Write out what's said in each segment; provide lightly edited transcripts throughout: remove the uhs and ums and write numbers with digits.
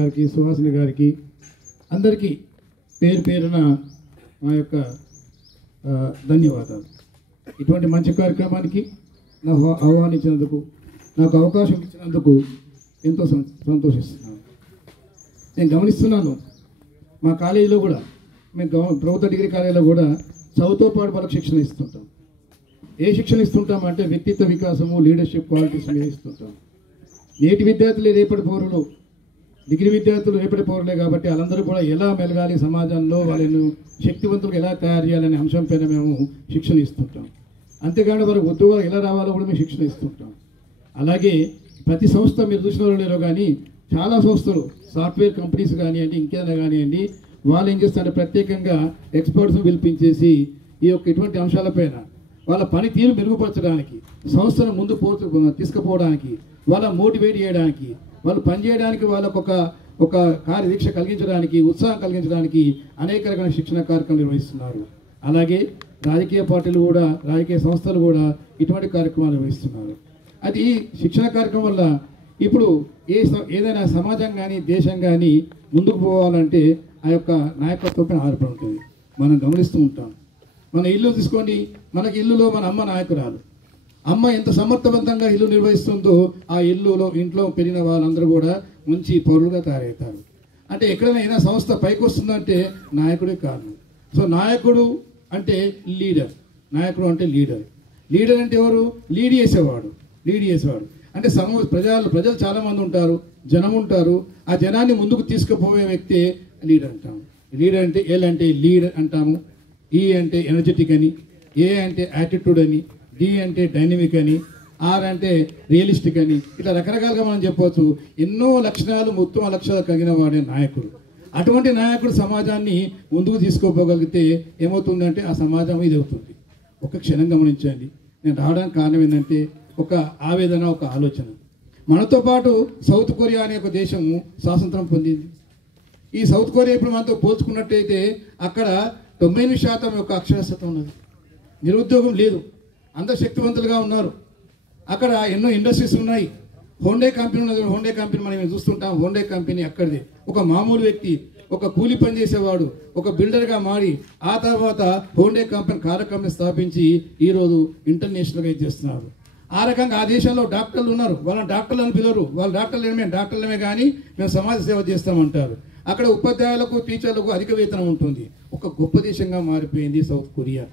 గారికి సుహాసిని గారికి అందరికీ పేరు పేరున మా యొక్క ధన్యవాదాలు. ఇటువంటి మంచి కార్యక్రమానికి నాకు ఆహ్వానించినందుకు, నాకు అవకాశం ఇచ్చినందుకు ఎంతో సంతోషిస్తున్నాను. నేను గమనిస్తున్నాను, మా కాలేజీలో కూడా మేము ప్రభుత్వ డిగ్రీ కాలేజీలో కూడా చదువుతో పాటు వాళ్ళకి శిక్షణ ఇస్తుంటాం. ఏ శిక్షణ ఇస్తుంటాం అంటే వ్యక్తిత్వ వికాసము, లీడర్షిప్ క్వాలిటీస్ మీద ఇస్తుంటాం. నేటి విద్యార్థులు రేపటి పౌరులు, డిగ్రీ విద్యార్థులు రేపటి పౌరులే కాబట్టి వాళ్ళందరూ కూడా ఎలా మెలగాలి, సమాజంలో వాళ్ళను శక్తివంతులకు ఎలా తయారు చేయాలనే అంశం పైన మేము శిక్షణ ఇస్తుంటాం. అంతేకాని వారికి ఉద్యోగాలు ఎలా రావాలో కూడా మేము శిక్షణ ఇస్తుంటాం. అలాగే ప్రతి సంస్థ మీరు చూసిన వాళ్ళు లేరో కానీ చాలా సంస్థలు, సాఫ్ట్వేర్ కంపెనీస్ కానివ్వండి, ఇంకేదైనా కానివ్వండి, వాళ్ళు ఏం చేస్తారంటే ప్రత్యేకంగా ఎక్స్పర్ట్స్ని పిలిపించేసి ఈ యొక్క ఇటువంటి అంశాలపైన వాళ్ళ పనితీరు మెరుగుపరచడానికి, సంస్థను ముందు తీసుకుపోవడానికి, వాళ్ళ మోటివేట్ చేయడానికి, వాళ్ళు పనిచేయడానికి వాళ్ళకు ఒక కార్యదీక్ష కలిగించడానికి, ఉత్సాహం కలిగించడానికి అనేక రకాల శిక్షణ కార్యక్రమాలు నిర్వహిస్తున్నారు. అలాగే రాజకీయ పార్టీలు కూడా, రాజకీయ సంస్థలు కూడా ఇటువంటి కార్యక్రమాలు నిర్వహిస్తున్నారు. అది ఈ శిక్షణ కార్యక్రమం వల్ల ఇప్పుడు ఏదైనా సమాజం కానీ దేశం కానీ ముందుకు పోవాలంటే ఆ యొక్క నాయకత్వంపై ఆధారపడి ఉంటుంది. మనం గమనిస్తూ ఉంటాం. మన ఇల్లు తీసుకోండి, మనకి ఇల్లులో మన అమ్మ నాయకురాలు. అమ్మ ఎంత సమర్థవంతంగా ఇల్లు నిర్వహిస్తుందో ఆ ఇంట్లో పెరిగిన వాళ్ళందరూ కూడా మంచి పౌరులుగా తయారవుతారు. అంటే ఎక్కడైనా సంస్థ పైకి వస్తుందంటే నాయకుడే కారణం. సో నాయకుడు అంటే లీడర్, నాయకుడు అంటే లీడర్. లీడర్ అంటే ఎవరు? లీడ్ చేసేవాడు అంటే ప్రజలు చాలా మంది ఉంటారు, జనం ఉంటారు. ఆ జనాన్ని ముందుకు తీసుకుపోయే వ్యక్తే లీడర్ అంటాము. లీడర్ అంటే ఎల్ అంటే లీడ్ అంటాము, ఈ అంటే ఎనర్జెటిక్ అని, ఏ అంటే యాటిట్యూడ్ అని, డి అంటే డైనమిక్ అని, ఆర్ అంటే రియలిస్టిక్ అని, ఇట్లా రకరకాలుగా మనం చెప్పవచ్చు. ఎన్నో లక్షణాలు, ఉత్తమ లక్షణాలు కలిగిన వాడే నాయకుడు. అటువంటి నాయకుడు సమాజాన్ని ముందుకు తీసుకోపోగలిగితే ఏమవుతుందంటే ఆ సమాజం ఇది అవుతుంది. ఒక క్షణం గమనించండి. నేను రావడానికి కారణం ఏంటంటే ఒక ఆవేదన, ఒక ఆలోచన. మనతో పాటు సౌత్ కొరియా అనే ఒక దేశము స్వాతంత్రం పొందింది. ఈ సౌత్ కొరియా ఇప్పుడు మనతో పోల్చుకున్నట్టయితే అక్కడ 98% యొక్క అక్షరాస్యత ఉన్నది, నిరుద్యోగం లేదు, అందరు శక్తివంతులుగా ఉన్నారు. అక్కడ ఎన్నో ఇండస్ట్రీస్ ఉన్నాయి. హోండే కంపెనీ ఉన్నది. హోండే కంపెనీ మనం చూస్తుంటాం. హోండే కంపెనీ అక్కడిది. ఒక మామూలు వ్యక్తి, ఒక కూలి పని చేసేవాడు ఒక బిల్డర్గా మారి ఆ తర్వాత హోండే కంపెనీ కార్యక్రమం స్థాపించి ఈరోజు ఇంటర్నేషనల్గా చేస్తున్నారు. ఆ రకంగా ఆ దేశంలో డాక్టర్లు ఉన్నారు. వాళ్ళని డాక్టర్లు అని పిలవరు. వాళ్ళు డాక్టర్లమే కానీ మేము సమాజ సేవ చేస్తామంటారు. అక్కడ ఉపాధ్యాయులకు, టీచర్లకు అధిక వేతనం ఉంటుంది. ఒక గొప్ప దేశంగా మారిపోయింది సౌత్ కొరియా.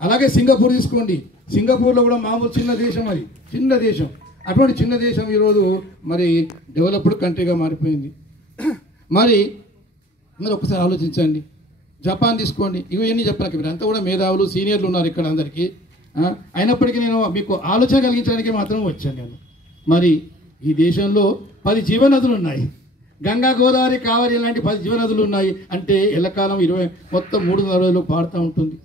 అలాగే సింగపూర్ తీసుకోండి. సింగపూర్లో కూడా మామూలు చిన్న దేశం, అది చిన్న దేశం. అటువంటి చిన్న దేశం ఈరోజు మరి డెవలప్డ్ కంట్రీగా మారిపోయింది. మరి మీరు ఒకసారి ఆలోచించండి. జపాన్ తీసుకోండి. ఇవన్నీ చెప్పడానికి మీరు అంతా కూడా మేధావులు, సీనియర్లు ఉన్నారు ఇక్కడ అందరికీ. అయినప్పటికీ నేను మీకు ఆలోచన కలిగించడానికి మాత్రం వచ్చాను నేను. మరి ఈ దేశంలో 10 జీవనదులు ఉన్నాయి. గంగా, గోదావరి, కావేరి లాంటి 10 జీవనదులు ఉన్నాయి. అంటే ఎల్లకాలం మొత్తం 360 పాడుతూ ఉంటుంది.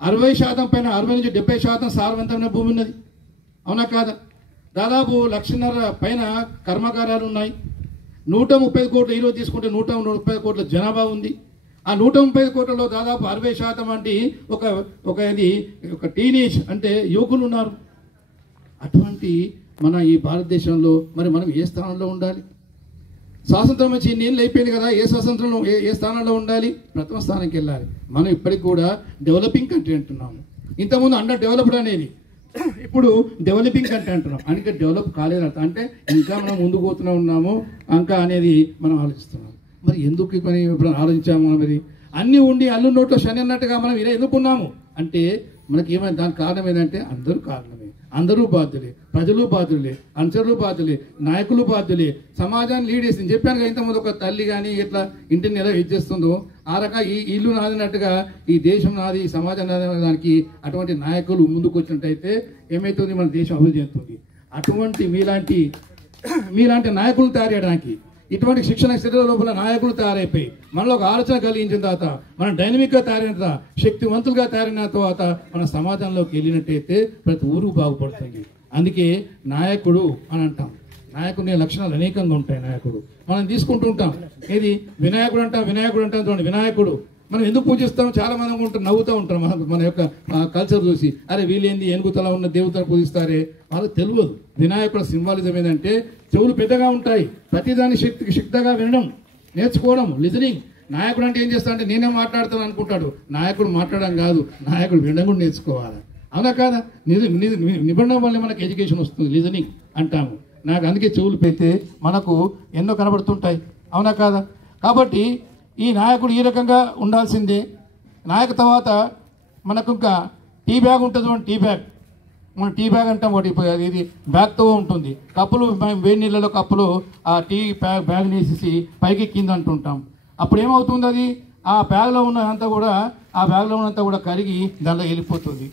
60% పైన 60 నుంచి 70% సారవంతమైన భూమి ఉన్నది. అవునా కాదా? దాదాపు 1,50,000 పైన కర్మాగారాలు ఉన్నాయి. 130 కోట్లు ఈరోజు తీసుకుంటే 130 కోట్ల జనాభా ఉంది. ఆ 130 కోట్లలో దాదాపు 60% అంటే ఒక టీనేజ్ అంటే యువకులు ఉన్నారు. అటువంటి మన ఈ భారతదేశంలో మరి మనం ఏ స్థానంలో ఉండాలి? స్వాతంత్రం వచ్చి ఇన్నేళ్ళు అయిపోయింది కదా, ఏ స్థానంలో ఉండాలి? ప్రథమ స్థానానికి వెళ్ళాలి. మనం ఇప్పటికి కూడా డెవలపింగ్ కంట్రీ అంటున్నాము. ఇంతకుముందు అండర్ డెవలప్డ్ అనేది, ఇప్పుడు డెవలపింగ్ కంట్రీ అంటున్నాం. అంటే డెవలప్ కాలేదు అంటే ఇంకా మనం ముందుకు పోతూనే ఉన్నాము ఇంకా అనేది మనం ఆలోచిస్తున్నాం. మరి ఎందుకు ఈ పని ఇప్పుడు ఆలోచించాము? మరి అన్నీ ఉండి అల్లు నోట్లో శని అన్నట్టుగా మనం ఇలా ఎందుకున్నాము అంటే మనకి ఏమైనా దానికి కారణం ఏంటంటే అందరూ కారణమే, అందరూ బాధ్యులే, ప్రజలు బాధ్యులే, అనుచరులు బాధ్యులే, నాయకులు బాధ్యులే, సమాజాన్ని లీడ్ చేసింది. చెప్పాను కదా ఇంతకుముందు, ఒక తల్లి కానీ ఇట్లా ఇంటిని ఎలా ఇచ్చేస్తుందో ఆ రకంగా ఈ ఇల్లు నాదినట్టుగా ఈ దేశం నాది, ఈ సమాజం నాది దానికి అటువంటి నాయకులు ముందుకు వచ్చినట్టయితే ఏమవుతుంది? మన దేశం అభివృద్ధి చెందుతుంది. అటువంటి మీలాంటి నాయకులు తయారు చేయడానికి, ఇటువంటి శిక్షణ స్థితిలో లోపల నాయకులు తయారైపోయి మనలో ఒక ఆలోచన కలిగించిన తర్వాత, మనం డైనమిక్గా తయారైన తర్వాత, శక్తివంతులుగా తయారైన తర్వాత మన సమాజంలోకి వెళ్ళినట్టయితే ప్రతి ఊరు బాగుపడుతుంది. అందుకే నాయకుడు అని అంటాం. నాయకుడి లక్షణాలు అనేకంగా ఉంటాయి. నాయకుడు మనం తీసుకుంటూ ఉంటాం. ఏది వినాయకుడు అంటాం చూడండి. వినాయకుడు మనం ఎందుకు పూజిస్తాం? చాలా మంది నవ్వుతూ ఉంటాం మన యొక్క కల్చర్ చూసి. అరే వీళ్ళేంది ఏనుగుతలా ఉన్న దేవతను పూజిస్తారే, వాళ్ళకి తెలియదు. వినాయకుడు సింబాలిజం ఏంటంటే చెవులు పెద్దగా ఉంటాయి, ప్రతిదాని శక్తిగా వినడం, నేర్చుకోవడం, లిజనింగ్. నాయకుడు అంటే ఏం చేస్తా అంటే నేనే మాట్లాడతాను అనుకుంటాడు. నాయకుడు మాట్లాడడం కాదు, నాయకుడు వినడం కూడా నేర్చుకోవాలి. అవునా కాదా? నిబంధన వల్ల మనకు ఎడ్యుకేషన్ వస్తుంది, లిజనింగ్ అంటాము. నాకు అందుకే చెవులు పెడితే మనకు ఎన్నో కనబడుతుంటాయి. అవునా కాదా? కాబట్టి ఈ నాయకుడు ఈ రకంగా ఉండాల్సిందే. నాయకు తర్వాత మనకు ఇంకా టీ బ్యాగ్ ఉంటుంది. టీ బ్యాగ్ మనం టీ బ్యాగ్ అంటాం. ఒకటి ఇది బ్యాగ్తో ఉంటుంది. కప్పులు వేడి నీళ్ళలో కప్పులు ఆ టీ బ్యాగ్ వేసేసి పైకి కింద అంటుంటాం. అప్పుడు ఏమవుతుంది? అది ఆ బ్యాగ్లో ఉన్నదంతా కూడా కరిగి దానిలో వెళ్ళిపోతుంది.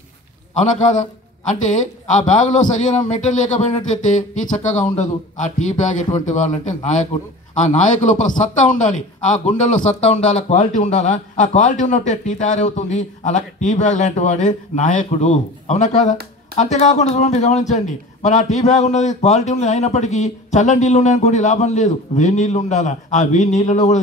అవునా కాదా? అంటే ఆ బ్యాగ్లో సరైన మెటీరియల్ లేకపోయినట్టయితే టీ చక్కగా ఉండదు. ఆ టీ బ్యాగ్ ఎటువంటి వాళ్ళంటే నాయకుడు. ఆ నాయకు లోపల సత్తా ఉండాలి, ఆ గుండెల్లో సత్తా ఉండాలి, క్వాలిటీ ఉండాలా. ఆ క్వాలిటీ ఉన్నట్టే టీ తయారవుతుంది. అలాగే టీ బ్యాగ్ లాంటి వాడే నాయకుడు. అవునా కాదా? అంతేకాకుండా చూడండి, గమనించండి. మరి ఆ టీ బ్యాగ్ ఉన్నది క్వాలిటీ ఉన్నది అయినప్పటికీ చల్లని నీళ్ళు ఉన్నాయనుకోండి లాభం లేదు, వేడి నీళ్ళు ఉండాలా. ఆ వేడి నీళ్ళలో కూడా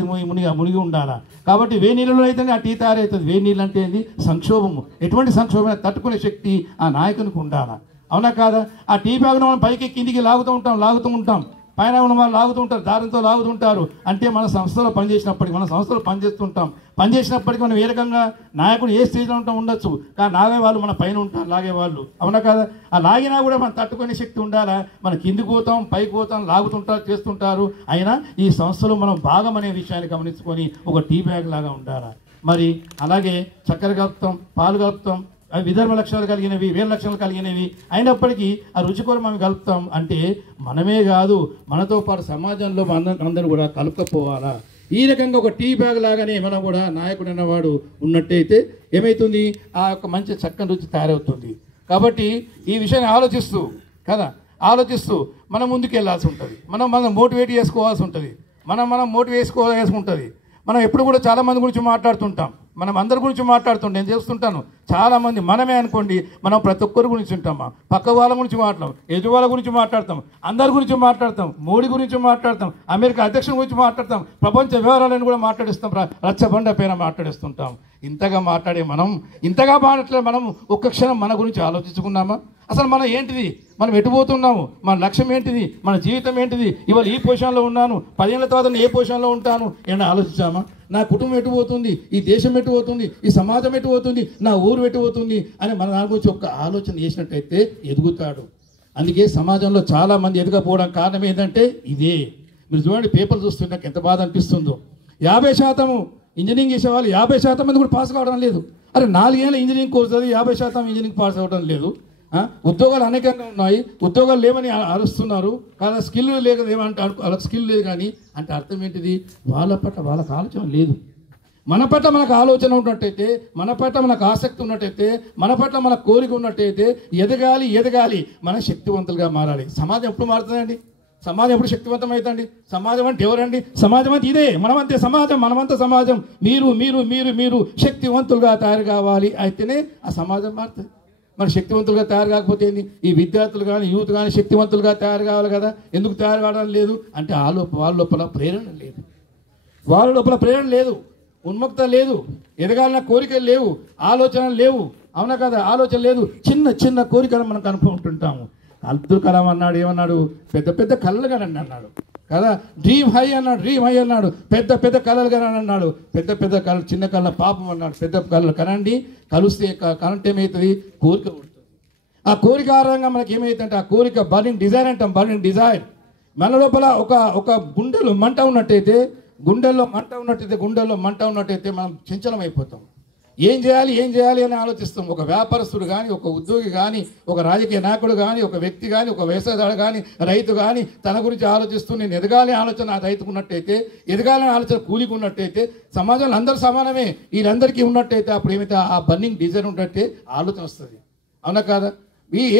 మునిగి ఉండాలా. కాబట్టి వేడి నీళ్ళలో అయితేనే ఆ టీ తయారవుతుంది. వేడి నీళ్ళు అంటే ఏంది? సంక్షోభము. ఎటువంటి సంక్షోభం తట్టుకునే శక్తి ఆ నాయకునికి ఉండాలా. అవునా కాదా? ఆ టీ బ్యాగ్ను మనం పైకి కిందికి లాగుతూ ఉంటాం. పైన ఉన్న వాళ్ళు లాగుతుంటారు, దారంతో లాగుతుంటారు. అంటే మన సంస్థలో పనిచేసినప్పటికీ పనిచేసినప్పటికీ మనం ఏ రకంగా నాయకుడు ఏ స్టేజ్లో ఉండొచ్చు, కానీ లాగే వాళ్ళు మన పైన ఉంటారు, లాగేవాళ్ళు. అవునా కదా? ఆ లాగినా కూడా మనం తట్టుకునే శక్తి ఉండాలా. మనం కిందికి పోతాం, పైకి పోతాం, లాగుతుంటారు, చేస్తుంటారు. అయినా ఈ సంస్థలో మనం భాగం అనే విషయాన్ని గమనించుకొని ఒక టీ బ్యాగ్ లాగా ఉండాలా. మరి అలాగే చక్కెర కలుపుతాం, పాలు కలుపుతాం, అవి విధర్మ లక్షణాలు కలిగినవి, వేల లక్షణాలు కలిగినవి అయినప్పటికీ ఆ రుచికూర మనం కలుపుతాం. అంటే మనమే కాదు, మనతో పాటు సమాజంలో అందరూ కూడా కలుపుకపోవాలా. ఈ రకంగా ఒక టీ బ్యాగ్ లాగానే మనం కూడా నాయకుడు అన్నవాడు ఉన్నట్టయితే ఏమవుతుంది? ఆ యొక్క మంచి చక్కని రుచి తయారవుతుంది. కాబట్టి ఈ విషయాన్ని ఆలోచిస్తూ మనం ముందుకు వెళ్ళాల్సి ఉంటుంది. మనం మోటివేట్ చేసుకోవాల్సి ఉంటుంది. మనం మోటివేట్ చేసుకుంటుంది. మనం ఎప్పుడు కూడా చాలామంది గురించి మాట్లాడుతుంటాం. మనం అందరి గురించి మాట్లాడుతుంటాం. నేను చేస్తుంటాను. చాలామంది మనమే అనుకోండి, మనం ప్రతి ఒక్కరి గురించి ఉంటామా, పక్క వాళ్ళ గురించి మాట్లాడతాం, ఎదురు వాళ్ళ గురించి మాట్లాడతాం, అందరి గురించి మాట్లాడతాం, మోడీ గురించి మాట్లాడతాం, అమెరికా అధ్యక్షుల గురించి మాట్లాడతాం, ప్రపంచ వ్యవహారాలను కూడా మాట్లాడిస్తాం, రచ్చబండ పైన మాట్లాడిస్తుంటాం. ఇంతగా మాట్లాడే ఇంతగా మాట్లాడే మనం ఒక్క క్షణం మన గురించి ఆలోచించుకున్నామా? అసలు మనం ఏంటిది, మనం ఎటుపోతున్నాము, మన లక్ష్యం ఏంటిది, మన జీవితం ఏంటిది, ఇవాళ ఈ పొజిషన్లో ఉన్నాను, 10 ఏళ్ల తర్వాత నేను ఏ పొజిషన్లో ఉంటాను ఏమన్నా ఆలోచించామా? నా కుటుంబం ఎటుపోతుంది, ఈ దేశం ఎటుపోతుంది, ఈ సమాజం ఎటుపోతుంది, నా ఊరు ఎటుపోతుంది అని మన దాని గురించి ఒక్క ఆలోచన చేసినట్టయితే ఎదుగుతాడు. అందుకే సమాజంలో చాలామంది ఎదగకపోవడం కారణం ఏంటంటే ఇదే. మీరు చూడండి, పేపర్ చూస్తుంటే నాకు ఎంత బాధ అనిపిస్తుందో. 50% ఇంజనీరింగ్ చేసేవాళ్ళు 50% మంది కూడా పాస్ కావడం లేదు. అరే 4 ఏళ్ళ ఇంజనీరింగ్ కోర్సు అది 50% ఇంజనీరింగ్ పాస్ అవ్వడం లేదు. ఉద్యోగాలు అనేకంగా ఉన్నాయి, ఉద్యోగాలు లేవని అరుస్తున్నారు. కానీ స్కిల్ లేదు ఏమంటే వాళ్ళకి స్కిల్ లేదు. కానీ అంటే అర్థం ఏంటిది? వాళ్ళ పట్ల వాళ్ళకి ఆలోచన లేదు. మన పట్ల మనకు ఆలోచన ఉన్నట్టయితే, మన పట్ల మనకు ఆసక్తి ఉన్నట్టయితే, మన పట్ల మన కోరిక ఉన్నట్టయితే ఎదగాలి, మన శక్తివంతులుగా మారాలి. సమాజం ఎప్పుడు మారుతుందండి? సమాజం ఎప్పుడు శక్తివంతం అవుతుంది? సమాజం అంటే ఎవరండి? సమాజం అంటే ఇదే, మనమంతే సమాజం, మనమంతా సమాజం. మీరు శక్తివంతులుగా తయారు కావాలి. అయితేనే ఆ సమాజం మారుతుంది. మరి శక్తివంతులుగా తయారు కాకపోతే ఈ విద్యార్థులు కానీ యూత్ కానీ శక్తివంతులుగా తయారు కావాలి కదా. ఎందుకు తయారు కావడం లేదు అంటే వాళ్ళ లోపల ప్రేరణ లేదు, ఉన్ముక్త లేదు, ఎదగాలన్న కోరికలు లేవు, ఆలోచనలు లేవు. అవునా కదా? ఆలోచన లేదు. చిన్న కోరికలు మనం కనుక్కుంటుంటాము. అబ్దుల్ కలాం ఏమన్నాడు? పెద్ద కళలు కనండి అన్నాడు కదా. డ్రీమ్ హై అన్నాడు. పెద్ద కళలు కనండి అన్నాడు. పెద్ద కళలు, చిన్న కళ పాపం అన్నాడు. పెద్ద కళలు కనండి. కనంటే ఏమవుతుంది? కోరిక ఉంటుంది. ఆ కోరిక ఆధారంగా మనకి ఏమవుతుందంటే ఆ కోరిక బర్నింగ్ డిజైర్ అంటాం. బర్నింగ్ డిజైర్ మన లోపల ఒక గుండెలో మంట ఉన్నట్టయితే మనం చంచలం అయిపోతాం. ఏం చేయాలి అని ఆలోచిస్తాం. ఒక వ్యాపారస్తుడు కానీ, ఒక ఉద్యోగి కానీ, ఒక రాజకీయ నాయకుడు కానీ, ఒక వ్యక్తి కానీ, ఒక వ్యవసాయదారు కానీ, రైతు కానీ తన గురించి ఆలోచిస్తూ నేను ఎదగాలి ఆలోచన రైతుకు ఉన్నట్టయితే, ఎదగాలని ఆలోచన కూలికి ఉన్నట్టయితే, సమాజంలో అందరూ సమానమే వీళ్ళందరికీ ఉన్నట్టయితే అప్పుడు ఏమైతే ఆ బర్నింగ్ డిజైర్ ఉన్నట్టే ఆలోచన వస్తుంది. అవునా కాదా?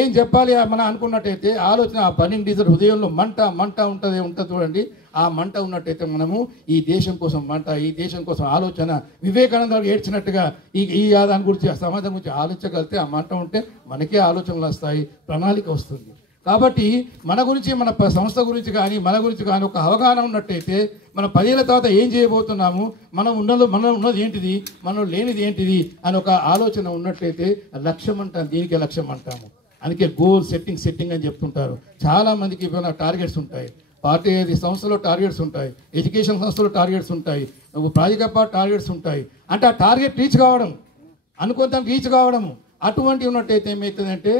ఏం చెప్పాలి మనం అనుకున్నట్టయితే ఆలోచన ఆ బర్నింగ్ డిజైర్ హృదయంలో మంట ఉంటుంది చూడండి. ఆ మంట ఉన్నట్టయితే మనము ఈ దేశం కోసం ఈ దేశం కోసం ఆలోచన వివేకానంద ఏడ్చినట్టుగా ఈ దాని గురించి సమాజం గురించి ఆలోచించగలిగితే ఆ మంట ఉంటే మనకే ఆలోచనలు వస్తాయి, ప్రణాళిక వస్తుంది. కాబట్టి మన గురించి, మన సంస్థ గురించి కానీ, మన గురించి కానీ ఒక అవగాహన ఉన్నట్టయితే మనం 10 ఏళ్ల తర్వాత ఏం చేయబోతున్నాము, మనం ఉన్నది ఏంటిది, మనం లేనిది ఏంటిది అని ఒక ఆలోచన ఉన్నట్లయితే లక్ష్యం అంటాం. దీనికే లక్ష్యం అంటాము. అందుకే గోల్ సెట్టింగ్ అని చెప్తుంటారు. చాలా మందికి టార్గెట్స్ ఉంటాయి. పార్టీ సంస్థలో టార్గెట్స్ ఉంటాయి, ఎడ్యుకేషన్ సంస్థలో టార్గెట్స్ ఉంటాయి, ప్రాజెక్ట్ టార్గెట్స్ ఉంటాయి. అంటే ఆ టార్గెట్ రీచ్ కావడం, అనుకుంటాం రీచ్ కావడము, అటువంటి ఉన్నట్టయితే ఏమవుతుందంటే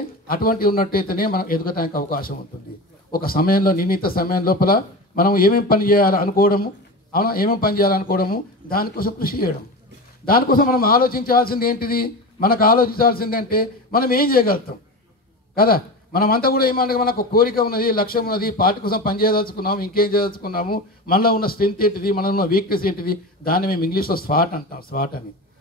ఉన్నట్టయితేనే మనం ఎదగడానికి అవకాశం ఉంటుంది. ఒక సమయంలో నిర్ణీత సమయం లోపల మనం ఏమేమి పని చేయాలి అనుకోవడము, అవునా, ఏమేమి పని చేయాలనుకోవడము, దానికోసం కృషి చేయడం. దానికోసం మనం ఆలోచించాల్సింది ఏంటిది, మనకు ఆలోచించాల్సింది అంటే మనం ఏం చేయగలుగుతాం కదా. మనమంతా కూడా ఏమంటే మనకు కోరిక ఉన్నది, లక్ష్యం ఉన్నది, పార్టీ కోసం పనిచేయదలుచుకున్నాము, ఇంకేం చేయదలుచుకున్నాము, మనలో ఉన్న స్ట్రెంత్ ఏంటిది, మనలో ఉన్న వీక్నెస్ ఏంటిది, దాన్ని మేము ఇంగ్లీష్లో స్వాట్ అంటాం.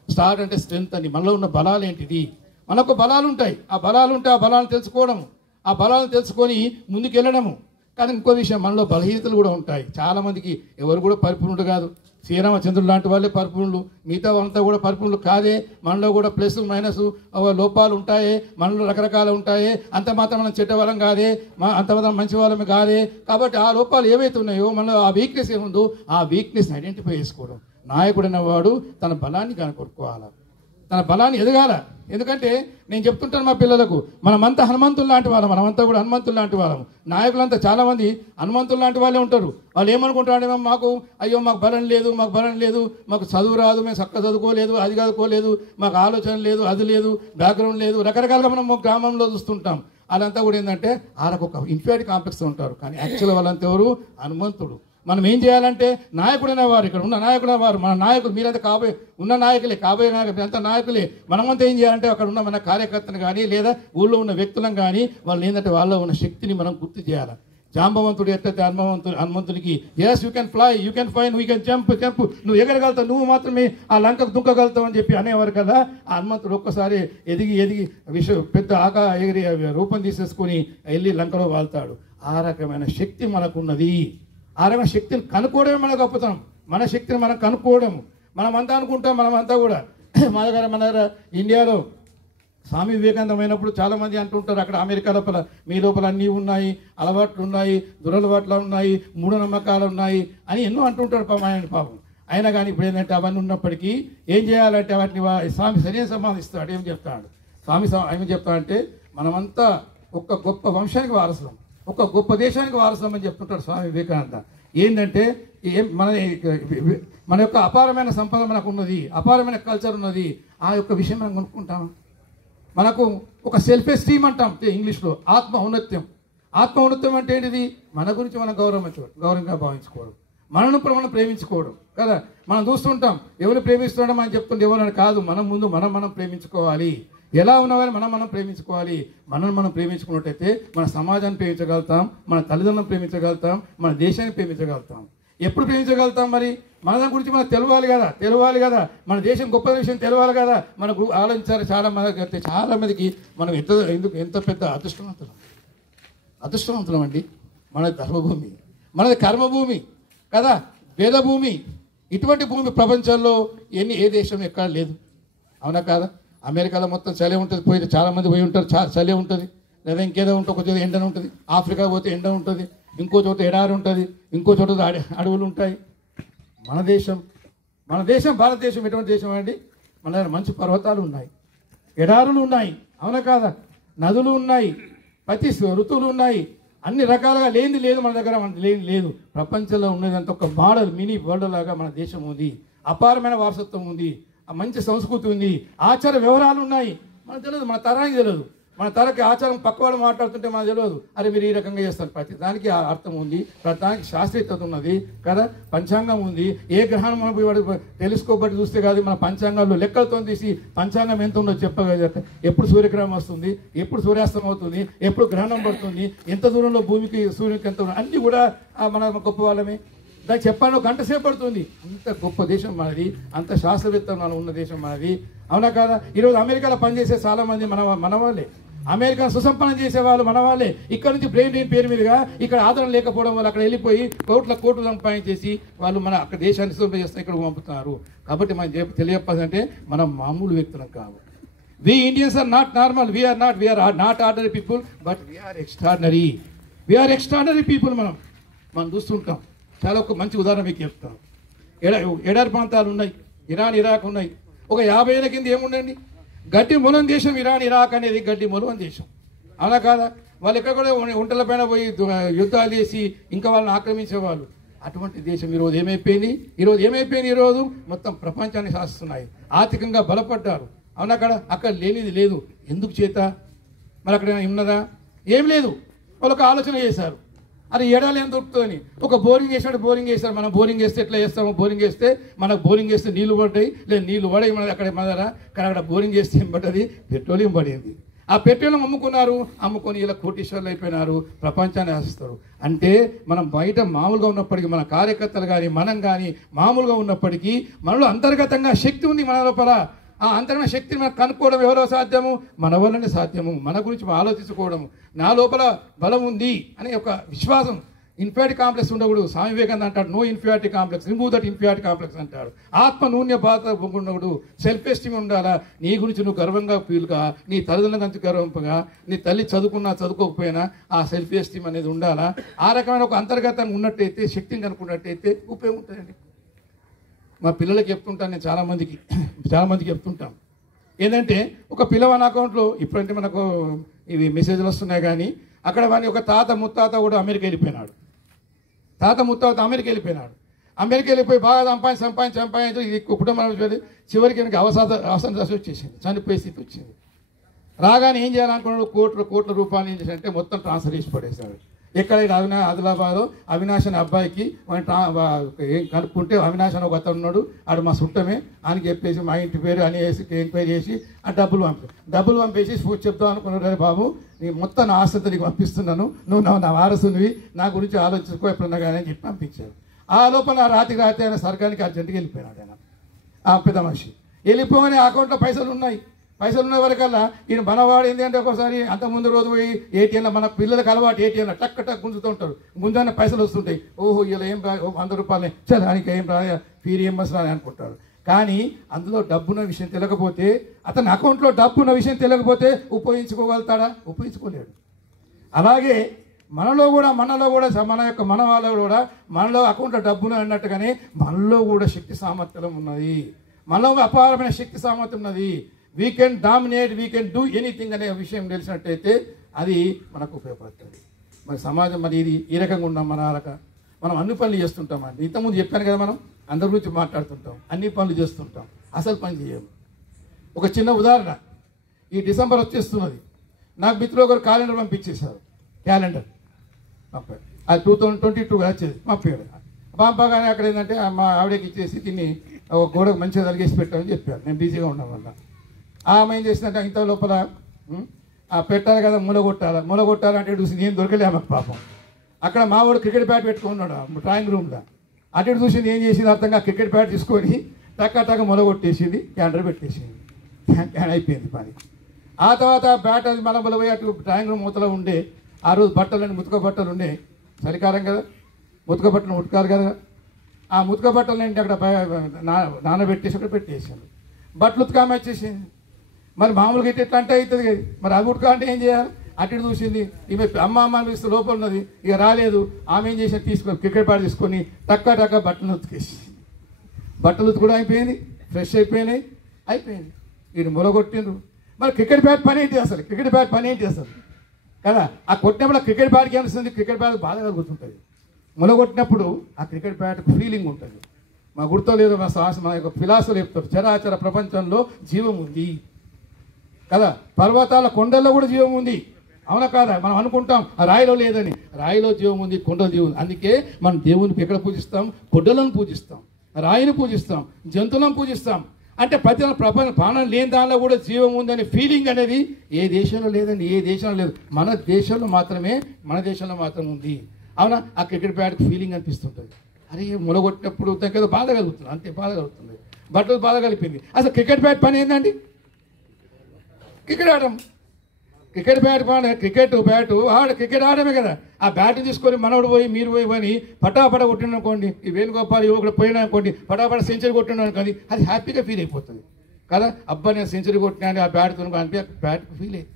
స్టార్ట్ అంటే స్ట్రెంత్ అని. మనలో ఉన్న బలాలు ఏంటిది, మనకు బలాలు ఉంటాయి, ఆ బలాలను తెలుసుకోవడము, ఆ బలాలను తెలుసుకొని ముందుకు వెళ్ళడము. కానీ ఇంకో విషయం, మనలో బలహీనతలు కూడా ఉంటాయి. చాలామందికి ఎవరు కూడా పరిపూర్ణుడు కాదు. శ్రీరామచంద్రుడు లాంటి వాళ్ళే పరిపూర్ణులు, మిగతా వాళ్ళంతా కూడా పరిపూర్ణులు కాదే. మనలో కూడా ప్లస్ మైనస్ లోపాలు ఉంటాయి, మనలో రకరకాలు ఉంటాయి. అంత మాత్రం మనం చెడ్డవాళ్ళం కాదే, అంత మాత్రం మంచి వాళ్ళమే కాదే. కాబట్టి ఆ లోపాలు ఏవైతే ఉన్నాయో, మనలో ఆ వీక్నెస్ ఏముందో ఆ వీక్నెస్ని ఐడెంటిఫై చేసుకోవడం. నాయకుడు అనేవాడు తన బలాన్ని కనుక్కోవాలి, తన బలాన్ని ఎదగాల. ఎందుకంటే నేను చెప్తుంటాను మా పిల్లలకు, మనమంతా హనుమంతులు లాంటి వాళ్ళం, మనమంతా కూడా హనుమంతులు లాంటి వాళ్ళం. నాయకులంతా చాలామంది హనుమంతులు లాంటి వాళ్ళే ఉంటారు. వాళ్ళు ఏమనుకుంటారంటే మాకు బలం లేదు, మాకు చదువు రాదు, మేము చక్కగా చదువుకోలేదు, అది చదువుకోలేదు, మాకు ఆలోచన లేదు, అది లేదు, బ్యాక్గ్రౌండ్ లేదు, రకరకాలుగా మనం గ్రామంలో చూస్తుంటాం. వాళ్ళంతా కూడా ఏంటంటే వాళ్ళకు ఒక ఇన్ఫీరియారిటీ కాంప్లెక్స్ ఉంటారు. కానీ యాక్చువల్గా వాళ్ళంతా ఎవరు, హనుమంతుడు. మనం ఏం చేయాలంటే నాయకుడైన వారు, ఇక్కడ ఉన్న నాయకుడైన వారు, మన నాయకులు, మీరంతా ఉన్న నాయకులే, కాబోయే నాయకులు అంతా నాయకులే. మనమంతా ఏం చేయాలంటే అక్కడ ఉన్న మన కార్యకర్తను కానీ లేదా ఊళ్ళో ఉన్న వ్యక్తులను కానీ వాళ్ళు ఏంటంటే వాళ్ళలో ఉన్న శక్తిని మనం గుర్తు చేయాలి. జాంబవంతుడు ఎట్లయితే హనుమంతుడికి yes you can fly, you can fly, you can jump, నువ్వు ఎగరగలుగుతావు, నువ్వు మాత్రమే ఆ లంకకు దుంకగలుగుతావు అని చెప్పి అనేవారు కదా. ఆ హనుమంతుడు ఒక్కసారి ఎదిగి పెద్ద ఎగిరి రూపం తీసేసుకుని వెళ్ళి లంకలో వాళ్తాడు. ఆ రకమైన శక్తి మనకున్నది. ఆ రకమైన శక్తిని కనుక్కోవడమే మన గొప్పతనం. మన శక్తిని మనం కనుక్కోవడం. మనమంతా అనుకుంటాం, మనమంతా కూడా మన దగ్గర ఇండియాలో స్వామి వివేకానందమైనప్పుడు చాలామంది అంటుంటారు, అక్కడ అమెరికా లోపల మీ లోపల అన్నీ ఉన్నాయి, అలవాట్లు ఉన్నాయి, దురలవాట్లు ఉన్నాయి, మూఢనమ్మకాలు ఉన్నాయి అని ఎన్నో అంటుంటారు పాపం. అయినా కానీ ఇప్పుడు ఏంటంటే అవన్నీ ఉన్నప్పటికీ ఏం చేయాలంటే వాటిని స్వామి సరైన సమాధిస్తాడు. ఏం చెప్తాడు స్వామి, ఏం చెప్తాడంటే మనమంతా ఒక గొప్ప వంశానికి వారసులం, ఒక గొప్ప దేశానికి వారసులం అని చెప్తుంటాడు స్వామి వివేకానంద. ఏంటంటే మన యొక్క అపారమైన సంపద మనకు ఉన్నది, అపారమైన కల్చర్ ఉన్నది. ఆ యొక్క విషయం మనం కొనుక్కుంటాం. మనకు ఒక సెల్ఫ్ ఎస్టీమ్ అంటాం ఇంగ్లీష్లో, ఆత్మ ఔన్నత్యం అంటే ఏంటిది, మన గురించి మనం గౌరవంగా భావించుకోవడం, మనను మనం ప్రేమించుకోవడం కదా. మనం చూస్తుంటాం ఎవరు ప్రేమిస్తున్నాడో మనం చెప్తుంటే ఎవరని కాదు, మనం ముందు మనం ప్రేమించుకోవాలి. ఎలా ఉన్నవారు మనం ప్రేమించుకోవాలి. మనం ప్రేమించుకున్నట్టయితే మన సమాజాన్ని ప్రేమించగలుగుతాం, మన తల్లిదండ్రులను ప్రేమించగలుగుతాం, మన దేశాన్ని ప్రేమించగలుగుతాం. ఎప్పుడు ప్రేమించగలుగుతాం మరి, మన దాని గురించి మనకు తెలవాలి కదా, మన దేశం గొప్ప విషయం తెలవాలి కదా. మనకు ఆలోచించాలి. చాలా మందికి మనం ఎంత పెద్ద అదృష్టవంతులం అండి. మనది ధర్మభూమి, మనది కర్మభూమి కదా, వేదభూమి. ఇటువంటి భూమి ప్రపంచంలో ఏ దేశం ఎక్కడ లేదు, అవునా కాదా. అమెరికాలో మొత్తం చలి ఉంటుంది, చాలామంది పోయి ఉంటారు, చలి ఉంటుంది, లేదా ఇంకేదో ఉంటుంది, ఒక చోట ఎండ ఉంటుంది. ఆఫ్రికా పోతే ఎండ ఉంటుంది, ఇంకో చోట ఎడారి ఉంటుంది, ఇంకో చోట అడవులు ఉంటాయి. మన దేశం భారతదేశం ఎటువంటి దేశం అండి, మన దగ్గర మంచు పర్వతాలు ఉన్నాయి, ఎడారులు ఉన్నాయి, అవునా కాదా, నదులు ఉన్నాయి, ప్రతి ఋతువులు ఉన్నాయి. అన్ని రకాలుగా లేదు మన దగ్గర లేదు. ప్రపంచంలో ఉన్నదంతా ఒక మోడల్ మినీ వరల్డ్ లాగా మన దేశం ఉంది. అపారమైన వారసత్వం ఉంది, మంచి సంస్కృతి ఉంది, ఆచార వ్యవహారాలు ఉన్నాయి. మనకు తెలియదు, మన తరానికి తెలియదు. మన తరకి ఆచారం పక్కవాడు మాట్లాడుతుంటే మనకు తెలియదు, అరే మీరు ఈ రకంగా చేస్తారు. ప్రతి దానికి అర్థం ఉంది, ప్రతి దానికి శాస్త్రీయత ఉన్నది కదా. పంచాంగం ఉంది, ఏ గ్రహణం మనం టెలిస్కోప్ చూస్తే కాదు, మన పంచాంగాల్లో లెక్కలతో తీసి పంచాంగం ఎంత ఉందో చెప్పగలిగితే, ఎప్పుడు సూర్యగ్రహణం వస్తుంది, ఎప్పుడు సూర్యాస్తం అవుతుంది, ఎప్పుడు గ్రహణం పడుతుంది, ఎంత దూరంలో భూమికి సూర్యునికి ఎంత అన్నీ కూడా మన గొప్ప వాళ్ళమే. దానికి చెప్పాను గంట సేపు పడుతుంది. అంత గొప్ప దేశం మనది, అంత శాస్త్రవేత్తలు మనం ఉన్న దేశం మనది, అవునా కాదా. ఈరోజు అమెరికాలో పనిచేసే చాలామంది మన వాళ్ళే, అమెరికా సుసంపన్నం చేసేవాళ్ళు మన వాళ్ళే. ఇక్కడ నుంచి బ్రెయిన్ డ్రైన్ పేరు మీదుగా ఇక్కడ ఆదరణ లేకపోవడం వల్ల అక్కడ వెళ్ళిపోయి కోట్లు సంపాదించేసి వాళ్ళు మన అక్కడ దేశాన్ని సుసంపన్నం చేస్తే ఇక్కడ పంపుతున్నారు. కాబట్టి మనం తెలియపాలంటే మనం మామూలు వ్యక్తులం కావు. We Indians are not normal, we are not ordinary people, but we are extraordinary people. మనం చూస్తుంటాం. చాలా ఒక మంచి ఉదాహరణ మీకు చెప్తాను. ఎడారి ప్రాంతాలు ఉన్నాయి, ఇరాన్ ఇరాక్ ఉన్నాయి. ఒక 50 ఏళ్ళ కింద ఏముండండి, గడ్డి మూలం దేశం ఇరాన్ ఇరాక్ అనేది గడ్డి మూలం దేశం, అవునా కాదా. వాళ్ళు ఎక్కడ కూడా ఒంటల పైన పోయి యుద్ధాలు చేసి ఇంకా వాళ్ళని ఆక్రమించేవాళ్ళు. అటువంటి దేశం ఈరోజు ఏమైపోయింది? ఈరోజు మొత్తం ప్రపంచాన్ని శాసిస్తున్నాయి. ఆర్థికంగా బలపడ్డారు. అవును, అక్కడ లేనిది లేదు. ఎందుకు చేత? మరి అక్కడ ఉన్నదా? ఏం లేదు. వాళ్ళు ఒక ఆలోచన చేశారు, అది ఏడాలి ఎంత దొరుకుతుందని. ఒక బోరింగ్ వేసారు. మనం బోరింగ్ వేస్తే ఎట్లా చేస్తాము? బోరింగ్ వేస్తే నీళ్లు పడ్డాయి, లేదు నీళ్లు పడాయి మనది అక్కడ బోరింగ్ చేస్తే ఏం పడ్డది? పెట్రోలియం పడింది. ఆ పెట్రోలియం అమ్ముకొని ఇలా కోటీశ్వర్లు అయిపోయినారు, ప్రపంచాన్ని ఆశిస్తారు. అంటే మనం బయట మామూలుగా ఉన్నప్పటికీ, మన కార్యకర్తలు కానీ మనం కానీ మామూలుగా ఉన్నప్పటికీ మనలో అంతర్గతంగా శక్తి ఉంది. మన లోపల ఆ అంతర్గత శక్తిని మనం కనుక్కోవడం ఎవరో సాధ్యము? మన వల్లనే సాధ్యము. మన గురించి ఆలోచించుకోవడము, నా లోపల బలం ఉంది అనే ఒక విశ్వాసం. ఇన్ఫీరియారిటీ కాంప్లెక్స్ ఉండకూడదు. స్వామి వివేకానంద అంటాడు, no inferiority complex, remove that inferiority complex అంటాడు. ఆత్మ నూన్య బాధ ఉండకూడదు. సెల్ఫ్ ఎస్టీమ్ ఉండాలా. నీ గురించి నువ్వు గర్వంగా ఫీల్గా, నీ తల్లిదండ్రుల గురించి గర్వంగా, నీ తల్లి చదువుకోకపోయినా ఆ సెల్ఫ్ ఎస్టీమ్ అనేది ఉండాలా. ఆ రకమైన ఒక అంతర్గతంగా ఉన్నట్టయితే, శక్తిని కనుక్కున్నట్టయితే ఉపయోగం ఉంటుందండి. మా పిల్లలకి చెప్తుంటాను, నేను చాలా మందికి చెప్తుంటాం. ఏంటంటే ఒక పిల్లవాని అకౌంట్లో ఇప్పుడంటే మనకు ఇవి మెసేజ్లు వస్తున్నాయి, కానీ అక్కడ వాని ఒక ముత్తాత కూడా అమెరికా వెళ్ళిపోయినాడు. అమెరికా వెళ్ళిపోయి బాగా సంపాదించి ఇది కుటుంబం చివరికి எனக்கு అవసరం దశ వచ్చేసింది, చనిపోయే స్థితి వచ్చింది. రాగానే ఏం చేయాలనుకున్నాడు? కోట్ల రూపాయలు ఏం చేశాడంటే మొత్తం ట్రాన్స్ఫర్ చేసి పడేశాడు. ఎక్కడ ఆదిలాబాద్ అవినాష్ అనే అబ్బాయికి కనుక్కుంటే, అవినాష్ అని ఒక అతను ఉన్నాడు, ఆడు మా చుట్టమే అని చెప్పేసి మా ఇంటి పేరు అని వేసి ఎంక్వైరీ చేసి ఆ డబ్బులు పంపేసి చెప్తాం అనుకున్నాడు, బాబు నీ మొత్తం నా ఆస్తి నీకు పంపిస్తున్నాను, నువ్వు నా వారసునివి, నా గురించి ఆలోచించుకో ఎప్పుడన్నా కానీ అని చెప్పి పంపించారు. ఆ లోపల రాత్రి ఆయన సర్కానికి అర్జెంట్గా వెళ్ళిపోయినాడు. ఆయన ఆ పెద్ద మనిషి వెళ్ళిపోగానే అకౌంట్లో పైసలు ఉన్న వరకల్లా ఈయన మనవాడు ఏంటి అంటే, ఒకసారి అంతకుముందు రోజు పోయి ఏటీఎంలో, మన పిల్లలకు అలవాటు ఏటీఎంలో టక్ గుంజుతూ ఉంటారు, గుంజానే పైసలు వస్తుంటాయి. ఓహో ఇలా ఏం 100 రూపాయలే చల్ ఆయనకి ఏం రాదు, ఫీ రియంబర్స్ రాని అనుకుంటారు. కానీ అందులో డబ్బున్న విషయం తెలియకపోతే, అతని అకౌంట్లో డబ్బున్న విషయం తెలియకపోతే ఉపయోగించుకోగలుగుతాడా? ఉపయోగించుకోలేడు. అలాగే మనలో కూడా మన వాళ్ళలో కూడా మనలో అకౌంట్లో డబ్బున అన్నట్టుగానే మనలో కూడా శక్తి సామర్థ్యం ఉన్నది. మనలో అపారమైన శక్తి సామర్థ్యం ఉన్నది. We can dominate, we can do anything అనే విషయం తెలిసినట్టయితే అది మనకు ఉపయోగపడుతుంది. మరి సమాజం మరి ఇది ఈ రకంగా ఉన్నాం. మనం అన్ని పనులు చేస్తుంటామండి. ఇంతకుముందు చెప్పాను కదా, మనం అందరి గురించి మాట్లాడుతుంటాం, అన్ని పనులు చేస్తుంటాం, అసలు పని చేయము. ఒక చిన్న ఉదాహరణ, ఈ డిసెంబర్ వచ్చేస్తున్నది, నాకు మిత్రులు ఒకరు క్యాలెండర్ పంపించేశారు. క్యాలెండర్ పంపాడు, అది 2022 వచ్చేది పంపగానే అక్కడ ఏంటంటే మా ఆవిడకి ఇచ్చేసి దీన్ని ఒక గోడకు మంచిగా తలిగేసి పెట్టామని చెప్పారు. నేను బిజీగా ఉండడం వల్ల ఆమె ఏం చేసిందంటే, ఇంత లోపల పెట్టాలి కదా, మూలగొట్టాలంటే చూసి ఏం దొరకలే ఆమెకు పాపం. అక్కడ మావాడు క్రికెట్ బ్యాట్ పెట్టుకున్నాడు డ్రాయింగ్ రూమ్లో. అటు చూసింది, ఏం చేసింది అర్థంగా క్రికెట్ బ్యాట్ తీసుకొని టక్క మొలగొట్టేసింది, క్యాలెండర్ పెట్టేసింది. అయిపోయింది పని. ఆ తర్వాత బ్యాట్ అది మళ్ళీ పోయి అటు డ్రాయింగ్ రూమ్ మూతలో ఉండే, ఆ రోజు ముతక బట్టలు ఉండే, చలికాలం కదా, ముతక బట్టలు ఉతకాలి కదా, ఆ ముతక బట్టలు అక్కడ నానబెట్టేసి అక్కడ పెట్టేసాను. బట్టలు ఉతకామె వచ్చేసింది. మరి మామూలుగా ఎట్లా అంటే అవుతుంది కదా, మరి అవి ఉడక అంటే ఏం చేయాలి? అటు చూసింది, ఈమె అమ్మ పిలిస్తే లోపల ఉన్నది, ఇక రాలేదు. ఆమె ఏం చేసి తీసుకొని క్రికెట్ బ్యాట్ తీసుకొని టక్క బట్టలు ఉతికేసి, బట్టలు ఉతుకు అయిపోయింది, ఫ్రెష్ అయిపోయింది. వీడు మొలగొట్టిండ్రు. మరి క్రికెట్ బ్యాట్ పని ఏంటి అసలు కదా? ఆ కొట్టినప్పుడు ఆ క్రికెట్ బ్యాట్కి ఏమనిస్తుంది? క్రికెట్ బ్యాట్ బాధ కలుగుతుంటుంది. మొలగొట్టినప్పుడు ఆ క్రికెట్ బ్యాట్కు ఫీలింగ్ ఉంటుంది. మా గుర్తో లేదు, మా యొక్క ఫిలాసఫీలు చెప్తారు, చరాచర ప్రపంచంలో జీవం ఉంది కదా, పర్వతాల కొండల్లో కూడా జీవం ఉంది, అవునా కాదా? మనం అనుకుంటాం రాయిలో లేదని, రాయిలో జీవం ఉంది, కొండలో జీవం ఉంది. అందుకే మనం దేవునికి ఎక్కడ పూజిస్తాం? కొండలను పూజిస్తాం, రాయిని పూజిస్తాం, జంతువులను పూజిస్తాం. అంటే ప్రతి ప్రాణం లేని దానిలో కూడా జీవం ఉందనే ఫీలింగ్ అనేది ఏ దేశంలో లేదండి, ఏ దేశంలో లేదు. మన దేశంలో మాత్రం ఉంది. అవునా? ఆ క్రికెట్ బ్యాట్కి ఫీలింగ్ అనిపిస్తుంటుంది. అరే మొలగొట్టినప్పుడు ఏదో బాధ కలుగుతుంది, అంతే బాధ కలుగుతుంది. బట్టలు బాధ కలిపింది. అసలు క్రికెట్ బ్యాట్ పని ఏంటండి? క్రికెట్ ఆడడం, క్రికెట్ బ్యాట్ క్రికెట్ ఆడమే కదా. ఆ బ్యాట్ తీసుకొని మనోడు పోయి మీరు పోయి అని పటాపట కొట్టిననుకోండి, ఈ వేణుగోపాల్ యువకుడు పోయినా అనుకోండి, పటాపట సెంచరీ కొట్టినా అనుకోండి, అది హ్యాపీగా ఫీల్ అయిపోతుంది కదా. అబ్బా నేను సెంచరీ కొట్టినా ఆ బ్యాట్ అనిపి బ్యాట్ ఫీల్ అవుతుంది.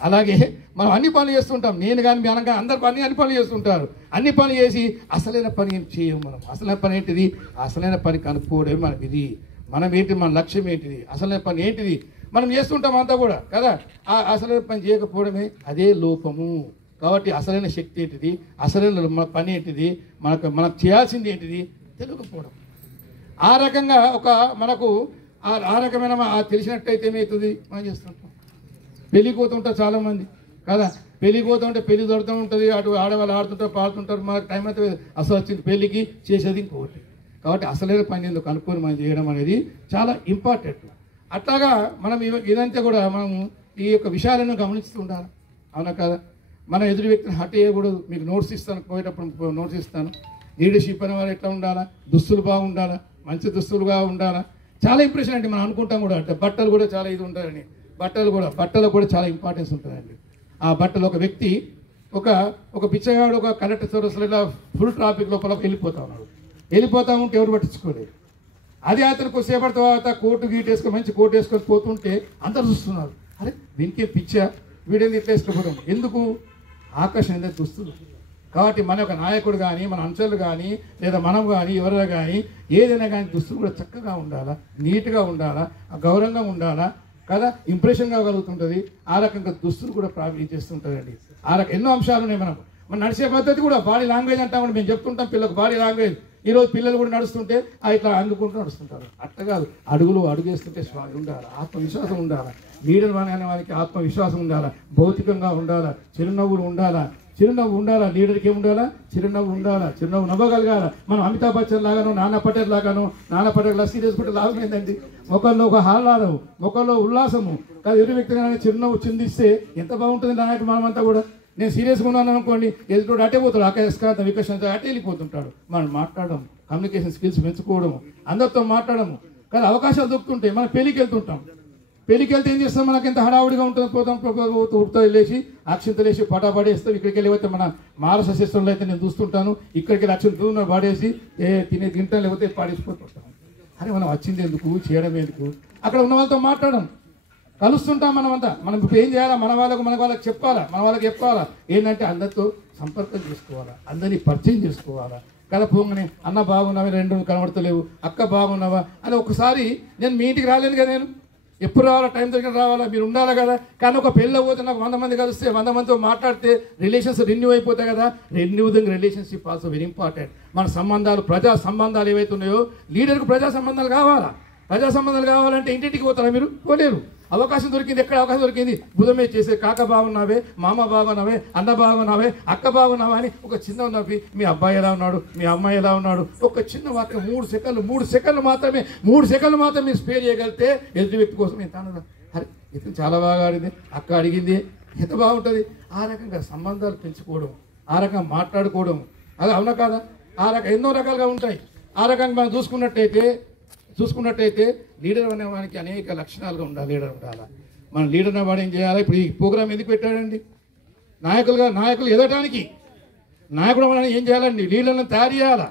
అలాగే మనం అన్ని పనులు చేస్తుంటాం, నేను కానీ మీ అనగా అందరు అన్ని పనులు చేస్తుంటారు. అన్ని పనులు చేసి అసలైన పని ఏం చేయము. మనం అసలైన పని ఏంటిది? అసలైన పని కనుక్కోవడమే మనకి ఇది. మనం ఏంటి, మన లక్ష్యం ఏంటిది, అసలైన పని ఏంటిది మనం చేస్తుంటాం అంతా కూడా కదా. ఆ అసలైన పని చేయకపోవడమే అదే లోపము. కాబట్టి అసలైన శక్తి ఏంటిది, అసలైన మన పని ఏంటిది, మనకు చేయాల్సింది ఏంటిది తెలియకపోవడం. ఆ రకంగా మనకు ఆ రకమైన తెలిసినట్టయితే ఏమవుతుంది, మనం చేస్తుంటాం. పెళ్ళికి పోతుంటారు చాలామంది కదా, పెళ్ళికి పోతుంటే పెళ్లి దొరుకుతూ ఉంటుంది, అటు ఆడవాళ్ళు ఆడుతుంటారు పాడుతుంటారు, మనకు టైం అయితే అసలు వచ్చింది పెళ్ళికి, చేసేది ఇంకొకటి. కాబట్టి అసలైన పని ఎందుకు కనుక్కొని మనం చేయడం అనేది చాలా ఇంపార్టెంట్. అట్లాగా మనం ఇదంతా కూడా మనం ఈ యొక్క విషయాలను గమనిస్తూ ఉండాలి. అవునా కదా, మన ఎదురు వ్యక్తిని హట్ చేయకూడదు. మీకు నోట్స్ ఇస్తాను, పోయేటప్పుడు నోట్స్ ఇస్తాను. లీడర్షిప్ అనే వాళ్ళు ఎట్లా ఉండాలా, దుస్తులు బాగుండాలా, మంచి దుస్తులుగా ఉండాలా. చాలా ఇంప్రెషన్ అండి. మనం అనుకుంటాం కూడా అంటే బట్టలు కూడా చాలా ఇది ఉంటారని, బట్టలకు కూడా చాలా ఇంపార్టెన్స్ ఉంటుందండి. ఆ బట్టలు ఒక వ్యక్తి ఒక బిచ్చగాడు ఒక కలెక్టర్ సర్వీస్లో ఇలా ఫుల్ ట్రాఫిక్ లోపల వెళ్ళిపోతా ఉంటే ఎవరు పట్టించుకోలేదు. అది అతను కొద్దిసేపటి తర్వాత కోటు వేసుకొని మంచి కోటు వేసుకొని పోతుంటే అందరు చూస్తున్నారు, అరే వీనికే పిచ్చా, వీడేది ఇట్లా వేసుకోపోతాం. ఎందుకు? ఆకర్షణ అనేది దుస్తులు. కాబట్టి మన యొక్క నాయకుడు కానీ, మన అంశాలు కానీ, లేదా మనం కానీ, ఎవరైనా కానీ ఏదైనా కానీ దుస్తులు కూడా చక్కగా ఉండాలా, నీట్గా ఉండాలా, గౌరవంగా ఉండాలా కదా, ఇంప్రెషన్ కాగలుగుతుంటుంది. ఆ రకంగా దుస్తులు కూడా ప్రావీణ్యం చేస్తుంటుందండి. ఆ రకం ఎన్నో అంశాలు ఉన్నాయి. మనం నడిచే పద్ధతి కూడా బాడీ లాంగ్వేజ్ అంటామని మేము చెప్తుంటాం పిల్లలకు. బాడీ లాంగ్వేజ్ ఈరోజు పిల్లలు కూడా నడుస్తుంటే ఇట్లా అందుకుంటూ నడుస్తుంటారు. అట్లా కాదు, అడుగేస్తుంటే ఉండాలి, ఆత్మవిశ్వాసం ఉండాలి. లీడర్ అనే వారికి ఆత్మవిశ్వాసం ఉండాలా, భౌతికంగా ఉండాలా, చిరునవ్వులు ఉండాలా. లీడర్కి ఏమి ఉండాలా? చిరునవ్వు ఉండాలా, చిరునవ్వు నవ్వగలగాల. మనం అమితాబ్ బచ్చన్ లాగాను, నానా పటేల్ లాగా సీరియస్ పట్టే లాభం ఏంటండి? ముఖంలో ఒక ఆహ్లాదము, ముఖంలో ఉల్లాసము కాదు. ఎదురు వ్యక్తిగా చిరునవ్వు చిందిస్తే ఎంత బాగుంటుంది నాయకుడు. మనమంతా కూడా నేను సీరియస్గా ఉన్నాను అనుకోండి, ఎదురు అటే పోతాడు, ఆకాశకాంత వికసంతో అటే వెళ్ళిపోతుంటాడు. మనం మాట్లాడడం, కమ్యూనికేషన్ స్కిల్స్ పెంచుకోవడము, అందరితో మాట్లాడము కానీ అవకాశాలు దొరుకుతుంటాయి. మనం పెళ్ళికి వెళ్తే ఏం చేస్తాం? మనకి ఎంత హడావుడిగా ఉంటుంది. ఉడతా వెళ్ళేసి అక్షింతలు వేసి పటాపడేస్తాం. ఇక్కడికి వెళ్ళిపోతే మన మారస శిస్త్రంలో అయితే నేను చూస్తుంటాను, ఇక్కడికి వెళ్ళి అక్షింతలు పడేసి తింటాం, లేకపోతే పాడేసిపోతుంటాం. అరే మనం వచ్చింది ఎందుకు, చేయడం ఎందుకు? అక్కడ ఉన్న వాళ్ళతో మాట్లాడడం, కలుస్తుంటాం. మనమంతా మనం ఇప్పుడు ఏం చేయాలా? మన వాళ్ళకి చెప్పాలా. ఏంటంటే అందరితో సంపర్కం చేసుకోవాలా, అందరినీ పరిచయం చేసుకోవాలా కదా. పోగానే అన్న బాగున్నావా, రెండు కనబడతలేవు, అక్క బాగున్నావా అని ఒకసారి నేను మీ ఇంటికి రాలేను కదా, నేను ఎప్పుడు రావాలా, టైం దొరికిన రావాలా, మీరు ఉండాలి కదా. కానీ ఒక పెళ్ళి పోతే నాకు 100 మంది కలిస్తే 100 మందితో మాట్లాడితే రిలేషన్స్ రెన్యూ అయిపోతాయి కదా. Relationship also very important. మన సంబంధాలు, ప్రజా సంబంధాలు ఏవైతే ఉన్నాయో, లీడర్కు ప్రజా సంబంధాలు కావాలంటే ఇంటింటికి పోతారా? మీరు పోలేరు. అవకాశం దొరికింది, ఎక్కడ అవకాశం దొరికింది? బుధమే చేసే కాక బాగున్నావే, మామ బాగున్నావే, అన్న బాగున్నావే, అక్క బాగున్నావా అని ఒక చిన్న నవ్వి మీ అబ్బాయి ఎలా ఉన్నాడు, మీ అమ్మాయి ఎలా ఉన్నాడు, ఒక చిన్న వాక్యం 3 సెకండ్లు మాత్రమే మీరు స్పేర్ చేయగలిగితే ఎదుటి వ్యక్తి కోసం ఎంత అన్నదా, అరే ఇతను చాలా బాగా ఆడింది, అక్క అడిగింది, ఎంత బాగుంటుంది. ఆ రకంగా సంబంధాలు పెంచుకోవడం, ఆ రకంగా మాట్లాడుకోవడం, అది అవునా కాదా? ఆ రకం ఎన్నో రకాలుగా ఉంటాయి. ఆ రకంగా మనం చూసుకున్నట్టయితే లీడర్ అనేవానికి అనేక లక్షణాలుగా ఉండాలి. లీడర్ ఉండాలా. మన లీడర్ అనేవాడు ఏం చేయాలి? ఇప్పుడు ఈ ప్రోగ్రాం ఎందుకు పెట్టాడండి? నాయకులు ఎదగటానికి. నాయకుడు ఏం చేయాలండి? లీడర్లను తయారు చేయాలా.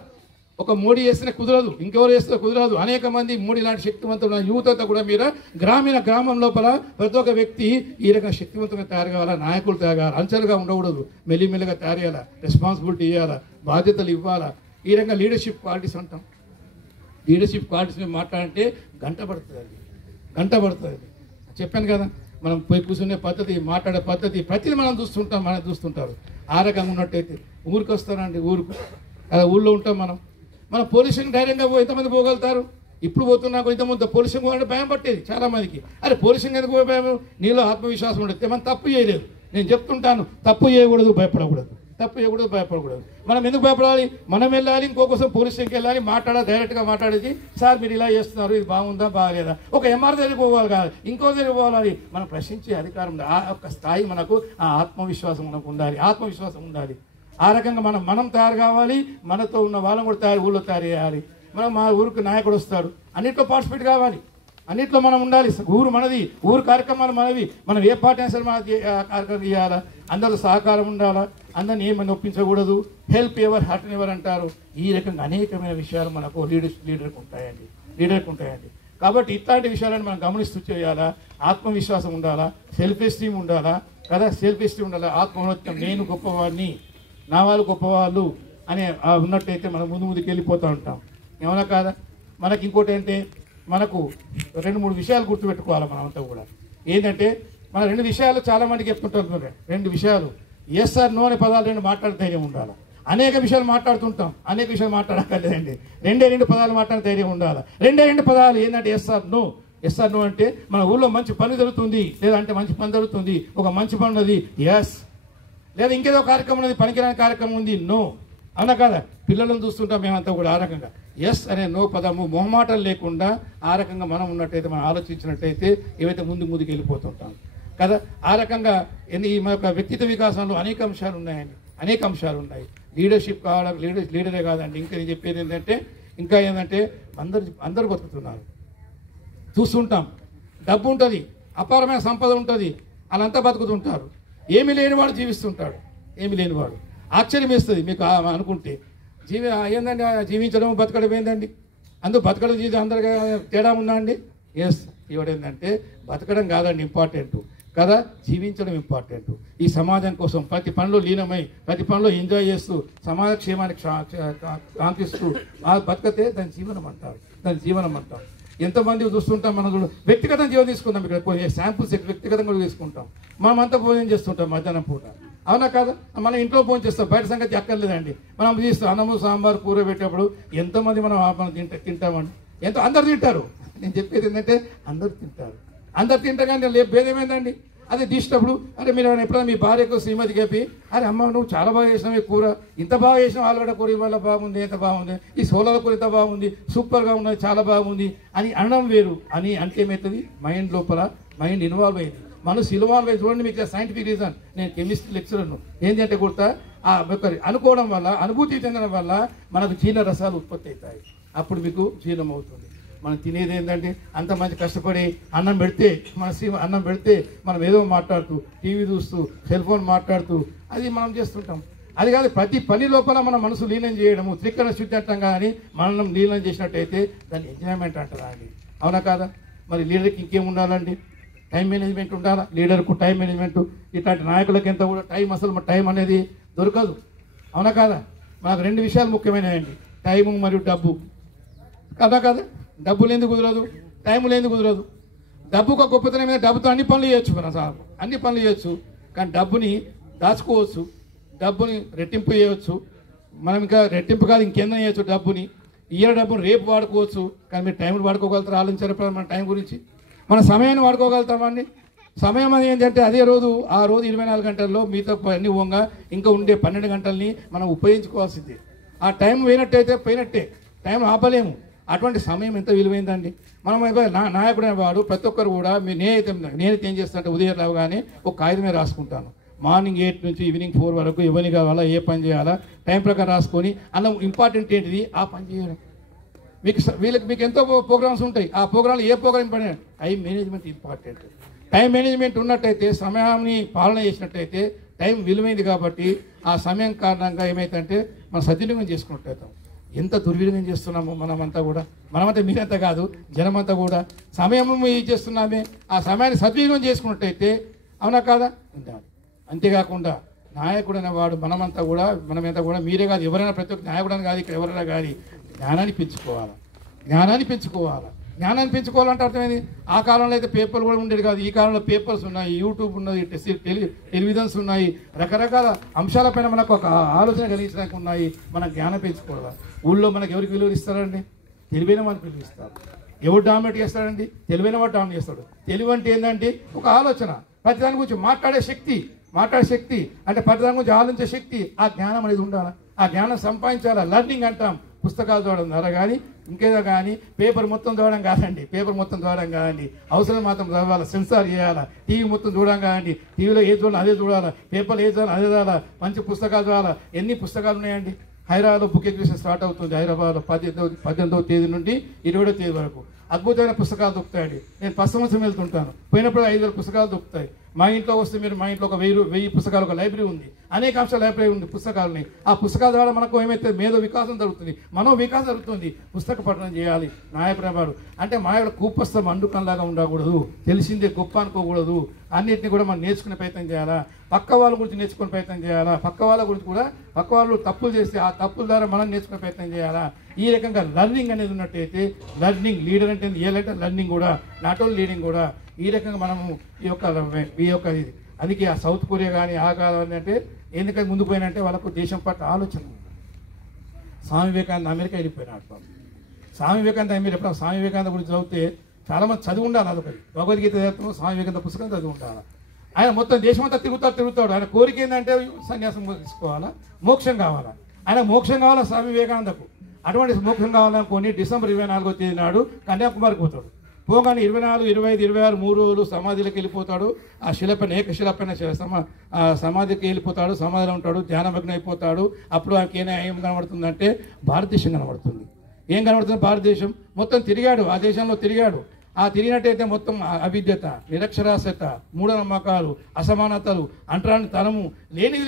ఒక మోడీ చేస్తే కుదరదు, ఇంకెవరు చేస్తే కుదరదు. అనేక మంది మోడీ లాంటి శక్తివంతులు యూత్ అంతా కూడా మీరు గ్రామం లోపల ప్రతి ఒక్క వ్యక్తి ఈ రకంగా శక్తివంతంగా తయారు కావాలా, నాయకులు తయారు కావాలి. అంచెలుగా ఉండకూడదు, మెల్లిమెల్లిగా తయారు చేయాలా, రెస్పాన్సిబిలిటీ ఇవ్వాలా, బాధ్యతలు ఇవ్వాలా. ఈ రకంగా లీడర్షిప్ క్వాలిటీస్ అంటాం. లీడర్షిప్ క్వాలిటీస్ మీద మాట్లాడంటే గంట పడుతుంది. చెప్పాను కదా, మనం పోయి కూర్చునే పద్ధతి, మాట్లాడే పద్ధతి ప్రతిదీ మనం చూస్తుంటారు. ఆ రకంగా ఉన్నట్టయితే ఊరికి వస్తారండి, అలా ఊళ్ళో ఉంటాం. మనం పోలీసుని ధైర్యంగా ఎంతమంది పోగలుగుతారు? ఇప్పుడు పోతున్నాకు ఇంతమంది పోలీసుని పోవాలంటే భయం పట్టేది చాలా మందికి. అరే పోలీసుని ఎందుకు పోయి భయం? నీలో ఆత్మవిశ్వాసం ఉండదు. మనం తప్పు చేయలేదు, నేను చెప్తుంటాను, తప్పు చేయకూడదు, భయపడకూడదు. మనం ఎందుకు భయపడాలి? మనం వెళ్ళాలి, ఇంకోసం పోలీస్ స్టేషన్కి వెళ్ళాలి, డైరెక్ట్గా మాట్లాడేది, సార్ మీరు ఇలా చేస్తున్నారు, ఇది బాగుందా బాగాలేదా, ఒక ఎంఆర్ దగ్గరికి పోవాలి కాదు, ఇంకో దగ్గరికి పోవాలి. మనం ప్రశ్నించే అధికారం ఉండాలి. ఆ యొక్క స్థాయి మనకు, ఆ ఆత్మవిశ్వాసం మనకు ఉండాలి. ఆ రకంగా మనం తయారు కావాలి, మనతో ఉన్న వాళ్ళని కూడా ఊళ్ళో తయారు చేయాలి. మా ఊరికి నాయకుడు వస్తాడు, అన్నింటిలో పార్టిసిపేట్ కావాలి, అన్నింటిలో మనం ఉండాలి. ఊరు మనది, ఊరు కార్యక్రమాలు మనవి. మనం ఏ పార్టీ అయినా మన కార్యక్రమం చేయాలా, అందరూ సహకారం ఉండాలా, అందరిని ఏమని ఒప్పించకూడదు. హెల్ప్ ఎవర్ హర్ట్ ఎవర్ అంటారు. ఈ రకంగా అనేకమైన విషయాలు మనకు లీడర్కి ఉంటాయండి. కాబట్టి ఇట్లాంటి విషయాలను మనం గమనిస్తూ చేయాలా. ఆత్మవిశ్వాసం ఉండాలా, సెల్ఫ్ ఎస్టీమ్ ఉండాలా కదా, ఆత్మహత్యం, నేను గొప్పవాడిని, నా వాళ్ళు గొప్పవాళ్ళు అనే ఉన్నట్టయితే మనం ముందుకు వెళ్ళిపోతూ ఉంటాం. ఏమన్నా కాదా? మనకి ఇంకోటి అంటే, మనకు 2-3 విషయాలు గుర్తుపెట్టుకోవాలి మనమంతా కూడా. ఏంటంటే మన 2 విషయాలు చాలా మందికి చెప్తుంటారు. 2 విషయాలు ఎస్ ఆర్ నో అనే పదాలు రెండు మాట్లాడే ధైర్యం ఉండాలి. అనేక విషయాలు మాట్లాడుతుంటాం, అనేక విషయాలు మాట్లాడక్కర్లేదండి. రెండు పదాలు మాట్లాడే ధైర్యం ఉండాలి. రెండు పదాలు ఏంటంటే yes or no. Yes or no అంటే మన ఊళ్ళో మంచి పని జరుగుతుంది, లేదంటే మంచి పని జరుగుతుంది, ఒక మంచి పని ఉన్నది ఎస్, లేదా ఇంకేదో కార్యక్రమం ఉన్నది, పనికిరాని కార్యక్రమం ఉంది నో. అవునా కదా? పిల్లలను చూస్తుంటాం మేమంతా కూడా ఆ రకంగా ఎస్ అనే నో పదము మొహమాటలు లేకుండా ఆ రకంగా మనం ఉన్నట్టయితే, మనం ఆలోచించినట్టయితే ఏవైతే ముందుకు వెళ్ళిపోతుంటాం కదా. ఆ రకంగా ఈ మన యొక్క వ్యక్తిత్వ వికాసంలో అనేక అంశాలు ఉన్నాయండి, అనేక అంశాలు ఉన్నాయి. లీడర్షిప్ కావడం, లీడరే కాదండి. ఇంకా నేను చెప్పేది ఏంటంటే, ఇంకా ఏంటంటే అందరూ బతుకుతున్నారు చూస్తుంటాం. డబ్బు ఉంటుంది, అపారమైన సంపద ఉంటుంది, వాళ్ళంతా బతుకుతుంటారు. ఏమీ లేనివాడు జీవిస్తుంటాడు, ఏమీ లేనివాడు. ఆశ్చర్యం వేస్తుంది మీకు అనుకుంటే. ఏందండి జీవించడం బతకడం ఏందండి? అందుకు బతకడం జీవితం అందరికీ తేడా ఉందా అండి? ఎస్, ఇవాడేంటంటే బతకడం కాదండి ఇంపార్టెంట్ కదా, జీవించడం ఇంపార్టెంట్. ఈ సమాజం కోసం ప్రతి పనిలో లీనమై, ప్రతి పనిలో ఎంజాయ్ చేస్తూ, సమాజ క్షేమానికి కాంక్షిస్తూ బతకతే దాని జీవనం అంటారు, దాని జీవనం అంటారు. ఎంతమంది చూస్తుంటాం మనం. వ్యక్తిగత జీవనం తీసుకుంటాం, ఇక్కడ కొన్ని శాంపుల్స్ వ్యక్తిగతంగా కూడా తీసుకుంటాం. మనమంతా భోజనం చేస్తుంటాం మధ్యాహ్నం పూట, అవునా కాదా? మనం ఇంట్లో భోజనం చేస్తాం, బయట సంగతి అక్కర్లేదండి. మనం తీస్తాం అన్నము సాంబార్ కూర పెట్టేప్పుడు ఎంతమంది మనం తింటామండి? అందరు తింటారు. నేను చెప్పేది ఏంటంటే అందరు తింటారు కానీ భేదమేందండి? అదే తీసినప్పుడు అరే మీరు ఎప్పుడైనా మీ భార్యకు శ్రీమతి చెప్పి అరే అమ్మ నువ్వు చాలా బాగా చేసినావు ఈ కూర, ఇంత బాగా చేసినావు, ఆలుగడ్డ కూర ఇవాళ బాగుంది, ఎంత బాగుంది, ఈ సోలాల కూర ఇంత బాగుంది, సూపర్గా ఉన్నది, చాలా బాగుంది అని అనడం వేరు. అని అంటే ఏమవుతుంది? మైండ్ ఇన్వాల్వ్ అయింది, మనసు ఇన్వాల్వ్ అయ్యి. చూడండి మీకు సైంటిఫిక్ రీజన్, నేను కెమిస్ట్రీ లెక్చరర్ను. ఏంటంటే గుర్తా అనుకోవడం వల్ల, అనుభూతి చెందడం వల్ల మనకు జీర్ణ రసాలు ఉత్పత్తి అవుతాయి. అప్పుడు మీకు జీర్ణం అవుతుంది. మనం తినేది ఏంటంటే అంత మంచి కష్టపడి అన్నం పెడితే మనం ఏదో మాట్లాడుతూ, టీవీ చూస్తూ, సెల్ ఫోన్ మాట్లాడుతూ అది మనం చేస్తుంటాం. అది కాదు, ప్రతి పని లోపల మన మనసు లీనం చేయడము, త్రికరణ శుద్ధి అంటాం. కానీ మనం లీనం చేసినట్టయితే దాన్ని ఎంజాయ్మెంట్ అంటారా అండి? అవునా కాదా? మరి లీడర్కి ఇంకేం ఉండాలండి? టైం మేనేజ్మెంట్ ఉండాలా. లీడర్కు టైం మేనేజ్మెంట్. ఇట్లాంటి నాయకులకి ఎంత కూడా టైం అనేది దొరకదు, అవునా కాదా? మనకు రెండు విషయాలు ముఖ్యమైనవి, టైము మరియు డబ్బు, కదా కదా. డబ్బులు ఎందుకు కుదరదు, టైములు ఎందుకు కుదరదు? డబ్బుకు ఒక గొప్పతనం మీద, డబ్బుతో అన్ని పనులు చేయొచ్చు, మన సార్ అన్ని పనులు చేయొచ్చు. కానీ డబ్బుని దాచుకోవచ్చు, డబ్బుని రెట్టింపు చేయవచ్చు. మనం ఇంకా రెట్టింపు కాదు ఇంకేందో చేయొచ్చు. డబ్బుని డబ్బుని రేపు వాడుకోవచ్చు. కానీ మీరు టైంని వాడుకోగలుగుతారు? ఆలోచించారు మన టైం గురించి. మన సమయాన్ని వాడుకోగలుగుతామండి? సమయం అది ఏంటంటే ఆ రోజు 24 గంటల్లో మీతో అన్ని పోగా ఇంకా ఉండే 12 గంటల్ని మనం ఉపయోగించుకోవాల్సిందే. ఆ టైం పోయినట్టే, టైం ఆపలేము. అటువంటి సమయం ఎంత విలువైందండి. మనం నాయకుడు అనేవాడు ప్రతి ఒక్కరు కూడా నేనైతే ఏం చేస్తానంటే ఉదయం రాగానే ఒక కాగితమే రాసుకుంటాను. మార్నింగ్ 8 నుంచి ఈవినింగ్ 4 వరకు ఎవరిని కావాలా, ఏ పని చేయాలా, టైం ప్రకారం రాసుకొని అలా ఇంపార్టెంట్ ఏంటిది ఆ పని చేయడం. మీకు ఎంతో ప్రోగ్రామ్స్ ఉంటాయి. ఆ ప్రోగ్రాంలో ఏ programme important? Time management important. Time management ఉన్నట్టయితే, సమయాన్ని పాలన చేసినట్టయితే టైం విలువైంది. కాబట్టి ఆ సమయం కారణంగా ఏమైతుందంటే మనం సద్వినియోగం చేసుకున్నట్టయితాం. ఎంత దుర్వినియోగం చేస్తున్నామో మనమంతా మీరంతా కాదు, జనమంతా కూడా సమయం చేస్తున్నామే. ఆ సమయాన్ని సద్వినియోగం చేసుకున్నట్టయితే, అవునా కాదా, ఉండాలి. అంతేకాకుండా నాయకుడు అనేవాడు మనమంతా కూడా మీరే కాదు, ఎవరైనా ప్రతి ఒక్క నాయకుడు అని కాదు, ఇక్కడ ఎవరైనా కానీ జ్ఞానాన్ని పెంచుకోవాలంటే అర్థమైంది. ఆ కాలంలో అయితే పేపర్లు కూడా ఉండేది కాదు. ఈ కాలంలో పేపర్స్ ఉన్నాయి, యూట్యూబ్ ఉన్నది, టెలివిజన్స్ ఉన్నాయి, రకరకాల అంశాలపైన మనకు ఒక ఆలోచన కలిగించడానికి ఉన్నాయి. మన జ్ఞానం పెంచుకోవాలి. ఊళ్ళో మనకు ఎవరికి విలువ ఇస్తారండి? తెలివైన వారికి విలువ ఇస్తారు. ఎవరు డామినేట్ చేస్తాడండి? తెలివైన వాడు డామినేట్ చేస్తాడు. తెలివి అంటే ఏంటంటే ఒక ఆలోచన, ప్రతిదాని గురించి మాట్లాడే శక్తి అంటే ప్రతిదాని గురించి ఆలోచించే శక్తి. ఆ జ్ఞానం అనేది ఉండాలి. ఆ జ్ఞానం సంపాదించాలా. లర్నింగ్ అంటాం. పుస్తకాలు చదవడం ద్వారా కానీ ఇంకేదో కానీ పేపర్ మొత్తం చదవడం కాదండి. అవసరం మాత్రం చదవాలి, సెన్సార్ చేయాలా. టీవీ మొత్తం చూడడం కాదండి. టీవీలో ఏది చూడాలి అదే చూడాలా, పేపర్లో ఏది చూడాలి అదే చదవాలా. మంచి పుస్తకాలు చదవాలా. ఎన్ని పుస్తకాలు ఉన్నాయండి? హైదరాబాద్లో బుక్ ఎగ్జిబిషన్ స్టార్ట్ అవుతుంది. హైదరాబాద్లో 18వ తేదీ నుండి 20వ తేదీ వరకు అద్భుతమైన పుస్తకాలు దొరుకుతాయండి. నేను 10 సంవత్సరం వెళ్తుంటాను. పోయినప్పుడు 5,000 పుస్తకాలు దొరుకుతాయి. మా ఇంట్లో వస్తే మా ఇంట్లో ఒక 1000 పుస్తకాలు, ఒక లైబ్రరీ ఉంది, అనేక అంశాల లైబ్రరీ ఉంది, పుస్తకాలని. ఆ పుస్తకాల ద్వారా మనకు ఏమైతే మేధో వికాసం జరుగుతుంది, మనో వికాసం జరుగుతుంది. పుస్తక పఠనం చేయాలి. నాయకుడు అంటే మాయకుడు కూపస్థం అండుకంలాగా ఉండకూడదు, తెలిసిందే గొప్ప అనుకోకూడదు. అన్నింటినీ కూడా మనం నేర్చుకునే ప్రయత్నం చేయాలా. పక్క వాళ్ళ గురించి నేర్చుకునే ప్రయత్నం చేయాలా. పక్క వాళ్ళ గురించి కూడా పక్క వాళ్ళు తప్పులు చేస్తే ఆ తప్పుల ద్వారా మనం నేర్చుకునే ప్రయత్నం చేయాలా. ఈ రకంగా లర్నింగ్ అనేది ఉన్నట్టయితే, లర్నింగ్ లీడర్ అంటే లర్నింగ్ కూడా, నాట్ ఓన్లీ లీడింగ్ కూడా. ఈ రకంగా మనము ఈ యొక్క అందుకే ఆ సౌత్ కొరియా కానీ ఆ కాలం అంటే ఎందుకంటే ముందు పోయినంటే వాళ్ళకు దేశం పట్ల ఆలోచన ఉంది. స్వామి వివేకానంద అమెరికా వెళ్ళిపోయినాడు పాపం. స్వామి వివేకానంద అమెరికా స్వామి వివేకానంద గురించి చదివితే చాలామంది చదివి ఉండాలి. అదొకటి భగవద్గీత చదువుతాం, స్వామి వివేకానంద పుస్తకం చదివి ఉండాలి. ఆయన మొత్తం దేశం అంతా తిరుగుతాడు. ఆయన కోరిక ఏంటంటే సన్యాసం తీసుకోవాలా, మోక్షం కావాలా. ఆయన మోక్షం కావాలా స్వామి వివేకానందకు. అటువంటి మోక్షం కావాలనుకొని డిసెంబర్ 24వ తేదీ నాడు కన్యాకుమారికి పోతాడు. పోగానే 24, 25, 26 3 రోజులు సమాధిలోకి వెళ్ళిపోతాడు. ఆ శిలపైన ఏకశిలపైన సమాధికి వెళ్ళిపోతాడు. సమాధిలో ఉంటాడు, ధ్యానమగ్నం అయిపోతాడు. అప్పుడు ఆయనకి ఏం కనబడుతుందంటే భారతదేశం కనబడుతుంది. ఏం కనబడుతుంది? భారతదేశం మొత్తం తిరిగాడు, ఆ దేశంలో తిరిగాడు. ఆ తిరిగినట్టయితే మొత్తం అవిద్యత, నిరక్షరాస్యత, మూఢనమ్మకాలు, అసమానతలు, అంటరాని తనము లేనిది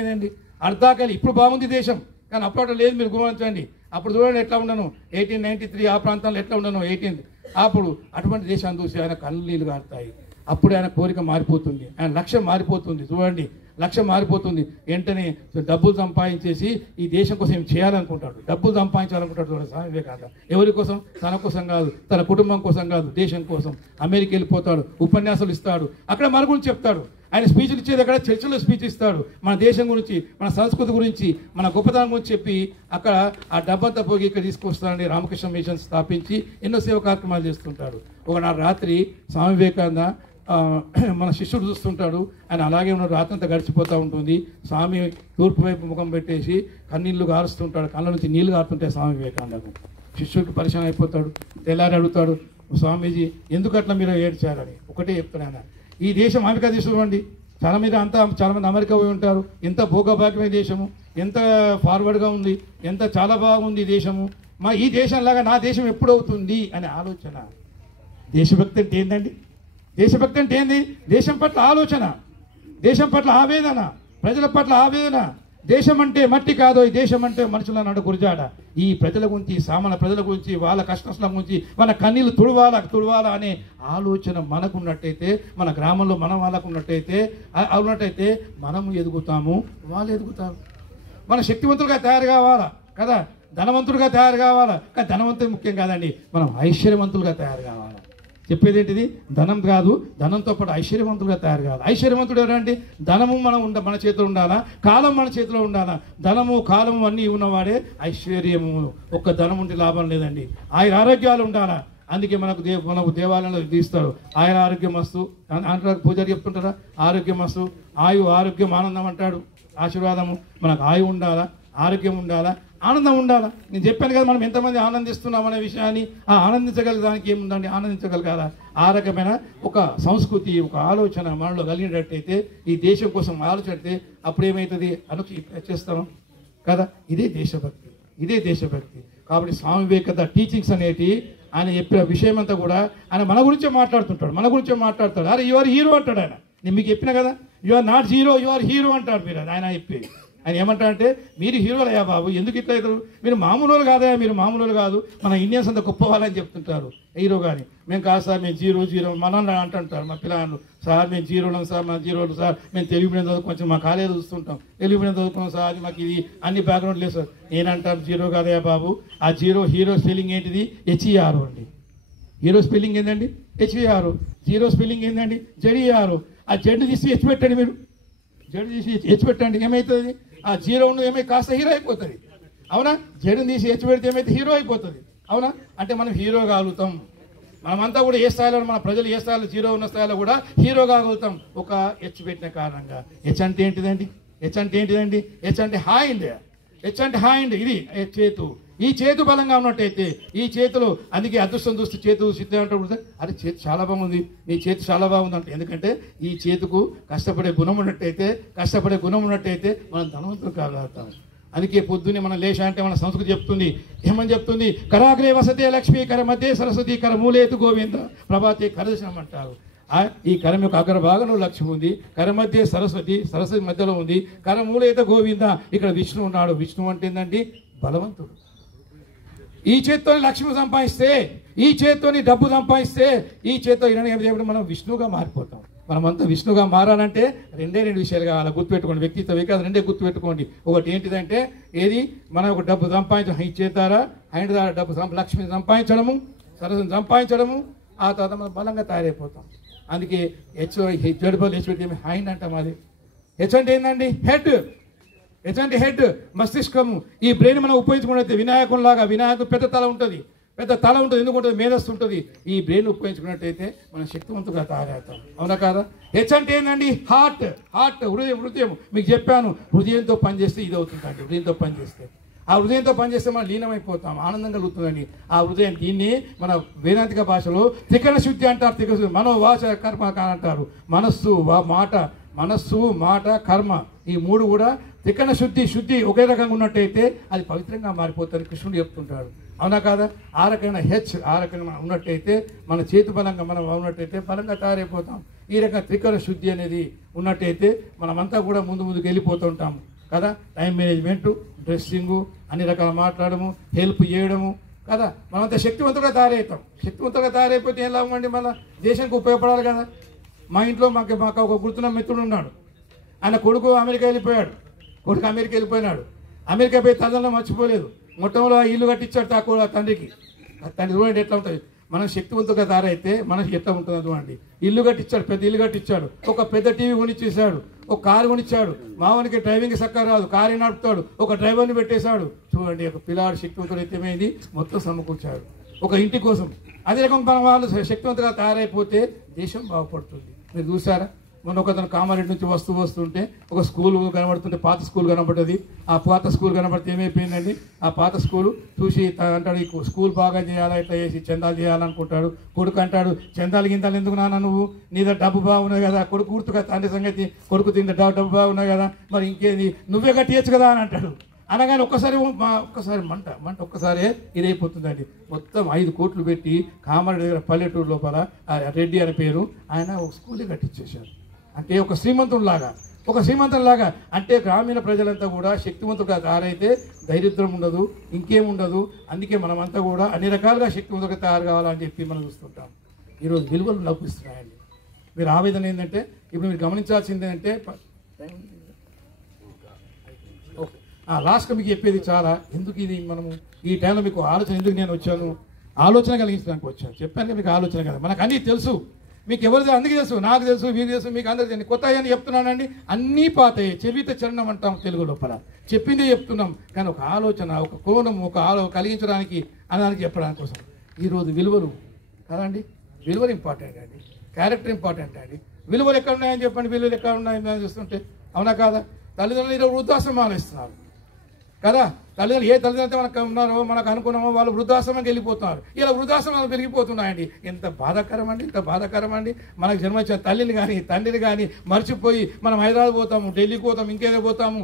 లేదండి. అర్ధాకలి ఇప్పుడు బాగుంది దేశం, కానీ అప్పుడు లేదు. మీరు గమనించండి. అప్పుడు చూడండి ఎట్లా ఉండను, 1893 ఆ ప్రాంతంలో ఎట్లా ఉండను 18 అప్పుడు అటువంటి దేశాన్ని చూసి ఆయన కళ్ళు నీళ్ళు కారుతాయి. అప్పుడు ఆయన కోరిక మారిపోతుంది, ఆయన లక్ష్యం మారిపోతుంది. చూడండి, లక్ష్యం మారిపోతుంది. వెంటనే డబ్బులు సంపాదించేసి ఈ దేశం కోసం ఏం చేయాలనుకుంటాడు, డబ్బులు సంపాదించాలనుకుంటాడు. చూడండి స్వామి వివేకానంద ఎవరి కోసం? తన కోసం కాదు, తన కుటుంబం కోసం కాదు, దేశం కోసం. అమెరికా వెళ్ళిపోతాడు, ఉపన్యాసాలు ఇస్తాడు, అక్కడ మన గురించి చెప్తాడు. ఆయన స్పీచ్లు ఇచ్చేది అక్కడ చర్చిలో స్పీచ్ ఇస్తాడు. మన దేశం గురించి, మన సంస్కృతి గురించి, మన గొప్పతనం గురించి చెప్పి అక్కడ ఆ డబ్బంతా పోగి ఇక్కడ తీసుకొస్తాడని రామకృష్ణ మిషన్ స్థాపించి ఎన్నో సేవ కార్యక్రమాలు చేస్తుంటాడు. ఒకనాడు రాత్రి స్వామి వివేకానంద మన శిష్యుడు చూస్తుంటాడు. ఆయన అలాగే ఉన్న రాత్రంతా గడిచిపోతూ ఉంటుంది. స్వామి తూర్పు వైపు ముఖం పెట్టేసి కన్నీళ్లు గారుస్తుంటాడు. కళ్ళ నుంచి నీళ్లు గారుతుంటాయి స్వామి వివేకానందకు. శిష్యుడికి పరిచయం అయిపోతాడు. తెల్లారి అడుగుతాడు, స్వామీజీ ఎందుకు అట్లా మీరు ఏడ్చారని. ఒకటే చెప్తాడు ఆయన, ఈ దేశం అమెరికా దేశం అండి. చాలామంది అమెరికా పోయి ఉంటారు. ఎంత భోగభాగ్యమైన దేశము, ఎంత ఫార్వర్డ్గా ఉంది, ఎంత చాలా బాగుంది ఈ దేశము. ఈ దేశంలాగా నా దేశం ఎప్పుడవుతుంది అనే ఆలోచన. దేశభక్తి అంటే ఏంటండి? దేశభక్తి అంటే ఏంది? దేశం పట్ల ఆలోచన, దేశం పట్ల ఆవేదన, ప్రజల పట్ల ఆవేదన. దేశం అంటే మట్టి కాదు, ఈ దేశం అంటే మనుషుల నాడు గురిజాడ. ఈ ప్రజల గురించి, సామాన్య ప్రజల గురించి, వాళ్ళ కష్టం గురించి, వాళ్ళ కన్నీళ్ళు తుడవాలా అనే ఆలోచన మనకున్నట్టయితే, మన గ్రామంలో మన వాళ్ళకు ఉన్నట్టయితే మనము ఎదుగుతాము, వాళ్ళు ఎదుగుతారు. మన శక్తివంతులుగా తయారు కావాలా కదా, ధనవంతులుగా తయారు కావాలా. కానీ ధనవంతులు ముఖ్యం కాదండి, మనం ఐశ్వర్యవంతులుగా తయారు కావాలా. చెప్పేది ఏంటిది? ధనం కాదు, ధనంతో పాటు ఐశ్వర్యవంతులుగా తయారు కావాలి. ఐశ్వర్యవంతుడు ఎవరంటే ధనము మన చేతిలో ఉండాలా, కాలం మన చేతిలో ఉండాలా. ధనము కాలము అన్నీ ఉన్నవాడే ఐశ్వర్యము. ఒక్క ధనం ఉంటే లాభం లేదండి. ఆయన ఆరోగ్యాలు ఉండాలా. అందుకే మనకు దేవాలయంలో తీస్తాడు, ఆయన ఆరోగ్యం మస్తు అంటారు. పూజారి చెప్తుంటారా, ఆరోగ్యం మస్తు, ఆరోగ్యం ఆనందం అంటాడు. ఆశీర్వాదము. మనకు ఆయు ఉండాలా, ఆరోగ్యం ఉండాలా, ఆనందం ఉండాలా. నేను చెప్పాను కదా, మనం ఎంతమంది ఆనందిస్తున్నాం అనే విషయాన్ని. ఆ ఆనందించగలదానికి ఏముందండి? ఆనందించగలగాల. ఆ రకమైన ఒక సంస్కృతి, ఒక ఆలోచన మనలో కలిగినట్టయితే, ఈ దేశం కోసం ఆలోచన అప్పుడు ఏమవుతుంది చేస్తాం కదా. ఇదే దేశభక్తి. కాబట్టి స్వామి వివేకానంద టీచింగ్స్ అనేటి ఆయన చెప్పిన విషయం అంతా కూడా ఆయన మన గురించే మాట్లాడుతాడు. అరే యు ఆర్ హీరో అంటాడు ఆయన. నేను మీకు చెప్పిన కదా, you are not zero, you are hero అంటాడు. మీరు ఆయన చెప్పి ఆయన ఏమంటారంటే, మీరు హీరోలయ్యా బాబు, ఎందుకు ఇట్లా అవుతారు, మీరు మామూలు కాదయా, మీరు మామూలు కాదు, మన ఇండియన్స్ అంతా గొప్ప వాళ్ళని చెప్తుంటారు హీరో. కానీ మేము కాదు సార్, మేము జీరో మనల్ని అంటుంటారు మా పిల్లలు. సార్ మేము జీరోలం సార్, మా జీరోలు సార్, మేము తెలుగు మీడియం చదువుకోవచ్చు, మా కాలేజ్ చూస్తుంటాం, తెలుగు మీడియం చదువుకున్నాం సార్, మాకు ఇది అన్ని బ్యాక్గ్రౌండ్ లేదు సార్. నేనంటాను జీరో కాదయా బాబు. ఆ హీరో స్పెల్లింగ్ ఏంటిది? HER అండి. హీరో స్పెల్లింగ్ ఏంటండి? HER. జీరో స్పెల్లింగ్ ఏంటండి? ZER. ఆ జెడ్ తీసి హెచ్ పెట్టండి, మీరు జెడ్ తీసి హెచ్ పెట్టండి, ఏమవుతుంది? ఆ జీరో ఏమై కాస్త హీరో అయిపోతుంది, అవునా? జెడ్ని తీసి హెచ్ పెడితే ఏమైతే హీరో అయిపోతుంది, అవునా? అంటే మనం హీరో కాగలుగుతాం. మనమంతా కూడా ఏ స్థాయిలో, మన ప్రజలు ఏ స్థాయిలో జీరో ఉన్న స్థాయిలో కూడా హీరో కాగలుగుతాం, ఒక హెచ్ పెట్టిన కారణంగా. హెచ్ అంటే ఏంటిదండి? హెచ్ అంటే హ్యాండ్. ఇది చేతు. ఈ చేతు బలంగా ఉన్నట్టయితే, ఈ చేతులు, అందుకే అదృష్టం చూస్తే చేతు సిద్ధం అంటే, అరే చేతు చాలా బాగుంది, నీ చేతు చాలా బాగుంది అంటే, ఎందుకంటే ఈ చేతుకు కష్టపడే గుణం ఉన్నట్టయితే మనం ధనవంతులు కాగలుగుతాం. అందుకే పొద్దున్నే మనం లేచా అంటే మన సంస్కృతి చెప్తుంది, ఏమని చెప్తుంది? కరాగ్రే వసతే లక్ష్మీ, కర మధ్య సరస్వతి, కర మూలేతు గోవింద, ప్రభాతే కరదర్శనం అంటారు. ఈ కరం యొక్క అగ్రభాగంలో లక్ష్మి ఉంది, కర మధ్య సరస్వతి మధ్యలో ఉంది, కర మూలేత గోవింద. ఇక్కడ విష్ణు ఉన్నాడు. విష్ణు అంటే ఏంటంటే బలవంతుడు. ఈ చేతితో లక్ష్మి సంపాదిస్తే, ఈ చేతితోని డబ్బు సంపాదిస్తే, ఈ చేతితో ఇరవై మనం విష్ణువుగా మారిపోతాం. మనమంతా విష్ణువుగా మారాలంటే రెండు విషయాలు కావాలి, గుర్తుపెట్టుకోండి. వ్యక్తిత్వ వికాసం రెండే గుర్తుపెట్టుకోండి. ఒకటి ఏంటిదంటే, ఏది మనం ఒక డబ్బు సంపాదించడం, ఈ చేతారా ఆయన ద్వారా డబ్బు లక్ష్మిని సంపాదించడము, సరస్సుని సంపాదించడము, ఆ తర్వాత మనం బలంగా తయారైపోతాం. అందుకే హెచ్ హ్యాండ్ అంటాం. అది హెచ్ అంటే ఏంటండి? హెడ్. హెచ్ అంటే హెడ్, మస్తిష్కము. ఈ బ్రెయిన్ మనం ఉపయోగించుకున్నట్లయితే వినాయకునిలాగా, వినాయకుడు పెద్ద తల ఉంటుంది, ఎందుకుంటుంది? మేధస్సు ఉంటుంది. ఈ బ్రెయిన్ ఉపయోగించుకున్నట్టయితే మనం శక్తివంతుగా తయారవుతాం. అవునా కాదా? హెచ్ అంటే ఏంటండి? హార్ట్. హృదయం. మీకు చెప్పాను, హృదయంతో పనిచేస్తే ఇది అవుతుందండి. హృదయంతో పనిచేస్తే, ఆ హృదయంతో పనిచేస్తే మనం లీనమైపోతాం, ఆనందం కలుగుతుందని. ఆ హృదయం, దీన్ని మన వేదాంతిక భాషలో త్రికరణ శుద్ధి అంటారు. త్రికరణ శుద్ధి, మనోవాచ కర్మ అంటారు. మనస్సు, మాట, కర్మ, ఈ మూడు కూడా త్రికరణ శుద్ధి ఒకే రకంగా ఉన్నట్టయితే అది పవిత్రంగా మారిపోతుంది కృష్ణుడు చెప్తుంటాడు. అవునా కాదా? ఆ రకమైన ఆ రకంగా ఉన్నట్టయితే మన చేతి బలంగా మనం ఉన్నట్టయితే బలంగా తయారైపోతాం. ఈ రకంగా త్రికరణ శుద్ధి అనేది ఉన్నట్టయితే మనమంతా కూడా ముందుకు వెళ్ళిపోతూ ఉంటాము కదా. టైం మేనేజ్మెంటు, డ్రెస్సింగు, అన్ని రకాల మాట్లాడము, హెల్ప్ చేయడము కదా. మనంతా శక్తివంతులుగా తయారవుతాం. శక్తివంతులుగా తయారైపోతే ఏం లాభం అండి? మన దేశానికి ఉపయోగపడాలి కదా. మా ఇంట్లో మాకు ఒక గుర్తున్న మిత్రుడు ఉన్నాడు. ఆయన కొడుకు అమెరికా వెళ్ళిపోయాడు. అమెరికా పోయి తల్లిదండ్రులు మర్చిపోలేదు. మొట్టమొదటి ఇల్లు కట్టించాడు తండ్రికి. తండ్రి చూడండి ఎట్లా ఉంటుంది. మనం శక్తివంతుగా తయారైతే మనకి ఎట్లా ఉంటుందో చూడండి. ఇల్లు కట్టించాడు, పెద్ద ఇల్లు కట్టించాడు, ఒక పెద్ద టీవీ కొనిచ్చేసాడు, ఒక కారు కొనిచ్చాడు. మావానికి డ్రైవింగ్ చక్కగా రాదు, కారు నడుపుతాడు, ఒక డ్రైవర్ని పెట్టేశాడు. చూడండి, ఒక పిల్లాడు శక్తివంతుడు అయితే ఏమైంది? మొత్తం సమకూర్చాడు ఒక ఇంటి కోసం. అదే రకంగా మన వాళ్ళు శక్తివంతంగా తయారైపోతే దేశం బాగుపడుతుంది. మీరు చూసారా? మొన్న ఒకతను కామారెడ్డి నుంచి వస్తుంటే ఒక స్కూల్ కనబడుతుంటే, పాత స్కూల్ కనబడుతుంది. ఆ పాత స్కూల్ కనబడితే ఏమైపోయిందండి? ఆ పాత స్కూల్ చూసి అంటాడు, ఈ స్కూల్ బాగా చేయాలా, ఇట్లా చేసి చందాలు చేయాలనుకుంటాడు. కొడుకు అంటాడు, చందాలు గిందాలు ఎందుకు నాన్న, నువ్వు నీ దగ్గర డబ్బు బాగున్నాయి కదా. కొడుకు గుర్తుగా తండ్రి సంగతి, కొడుకు తింటే డబ్బు బాగున్నాయి కదా, మరి ఇంకేంది, నువ్వే కట్టియచ్చు కదా అని అంటాడు. అనగానే ఒక్కసారి మంట ఒక్కసారి ఇదైపోతుందండి. మొత్తం 5 కోట్లు పెట్టి కామారెడ్డి దగ్గర పల్లెటూరు లోపల రెడ్డి అని పేరు, ఆయన ఒక స్కూలే కట్టించేశారు. అంటే ఒక శ్రీమంతులాగా అంటే గ్రామీణ ప్రజలంతా కూడా శక్తివంతులుగా తయారైతే దైరిద్రం ఉండదు, ఇంకేముండదు. అందుకే మనమంతా కూడా అన్ని రకాలుగా శక్తివంతులుగా తయారు కావాలని చెప్పి మనం చూస్తుంటాం. ఈరోజు విలువలు నవ్విస్తున్నాయండి. మీరు ఆవేదన ఏంటంటే, ఇప్పుడు మీరు గమనించాల్సింది ఏంటంటే, లాస్ట్గా మీకు చెప్పేది చాలా ఎందుకు ఇది మనము ఈ టైంలో మీకు ఆలోచన ఎందుకు నేను వచ్చాను, ఆలోచన కలిగించడానికి వచ్చాను. చెప్పాను మీకు ఆలోచన కదా, మనకు అన్నీ తెలుసు, మీకు ఎవరిది అందుకే తెలుసు, నాకు తెలుసు, మీరు తెలుసు, మీకు అందరికీ తెలుసు. కొత్త అని చెప్తున్నానండి, అన్నీ పాతాయి. చరిత చరణం అంటాం తెలుగు లోపల, చెప్పిందే చెప్తున్నాం. కానీ ఒక ఆలోచన, ఒక కోణం, కలిగించడానికి అనడానికి చెప్పడానికి కోసం ఈరోజు విలువలు కదండి. విలువలు ఇంపార్టెంట్ అండి, క్యారెక్టర్ ఇంపార్టెంట్ అండి. విలువలు ఎక్కడ ఉన్నాయని చెప్పండి, విలువలు ఎక్కడ ఉన్నాయని చూస్తుంటే, అవునా కాదా? తల్లిదండ్రులు ఈరోజు వృద్ధాశ్రమాలు ఇస్తున్నారు కదా. తల్లిదండ్రులు ఏ తల్లిదండ్రులు మనకు ఉన్నారో, మనకు అనుకున్నామో వాళ్ళు వృద్ధాశ్రమానికి వెళ్ళిపోతున్నారు. ఇలా వృద్ధాశ్రమాలు పెరిగిపోతున్నాయండి. ఎంత బాధాకరం అండి. మనకు జన్మించిన తల్లిని కానీ తండ్రిని కానీ మర్చిపోయి మనం హైదరాబాద్ పోతాము, ఢిల్లీకి పోతాము, ఇంకేదో పోతాము.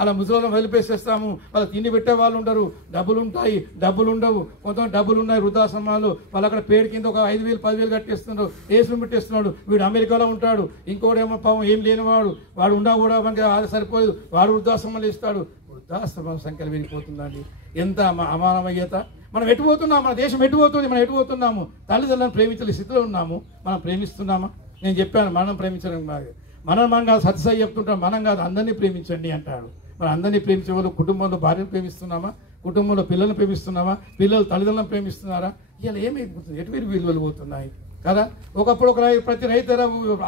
అలా ముసలిలో వదిలిపేసేస్తాము. వాళ్ళు తిండి పెట్టే వాళ్ళు ఉండరు, డబ్బులు ఉంటాయి, డబ్బులు ఉండవు. కొంతమంది డబ్బులు ఉన్నాయి వృద్ధాశ్రమాలు, వాళ్ళు అక్కడ పేరు కింద ఒక 5,000 10,000 కట్టేస్తున్నారు, ఏసులు పెట్టేస్తున్నాడు. వీడు అమెరికాలో ఉంటాడు, ఇంకోడేమో పాపం ఏం లేనివాడు, వాడు ఉన్నా కూడా మనకి అది సరిపోదు, వాడు వృద్ధాశ్రమాలు ఇస్తాడు. వృద్ధాశ్రమ సంఖ్యలు పెరిగిపోతుందండి. ఎంత అమానవీయత. మనం ఎటుపోతున్నాము, మన దేశం ఎటుపోతుంది, మనం ఎటుపోతున్నాము. తల్లిదండ్రులను ప్రేమించే స్థితిలో ఉన్నాము. మనం ప్రేమిస్తున్నామా? నేను చెప్పాను, మనం ప్రేమించడం కాదు, మనం కాదు, సత్యసాయి చెప్తుంటాం, మనం కాదు, అందరినీ ప్రేమించండి అంటాడు. మనం అందరినీ ప్రేమించే వాళ్ళు కుటుంబంలో భార్యను ప్రేమిస్తున్నామా? కుటుంబంలో పిల్లలను ప్రేమిస్తున్నామా? పిల్లలు తల్లిదండ్రులను ప్రేమిస్తున్నారా? ఇలా ఏమైపోతుంది, ఎటువంటి విలువలు పోతున్నాయి కదా. ఒకప్పుడు ప్రతి రైతు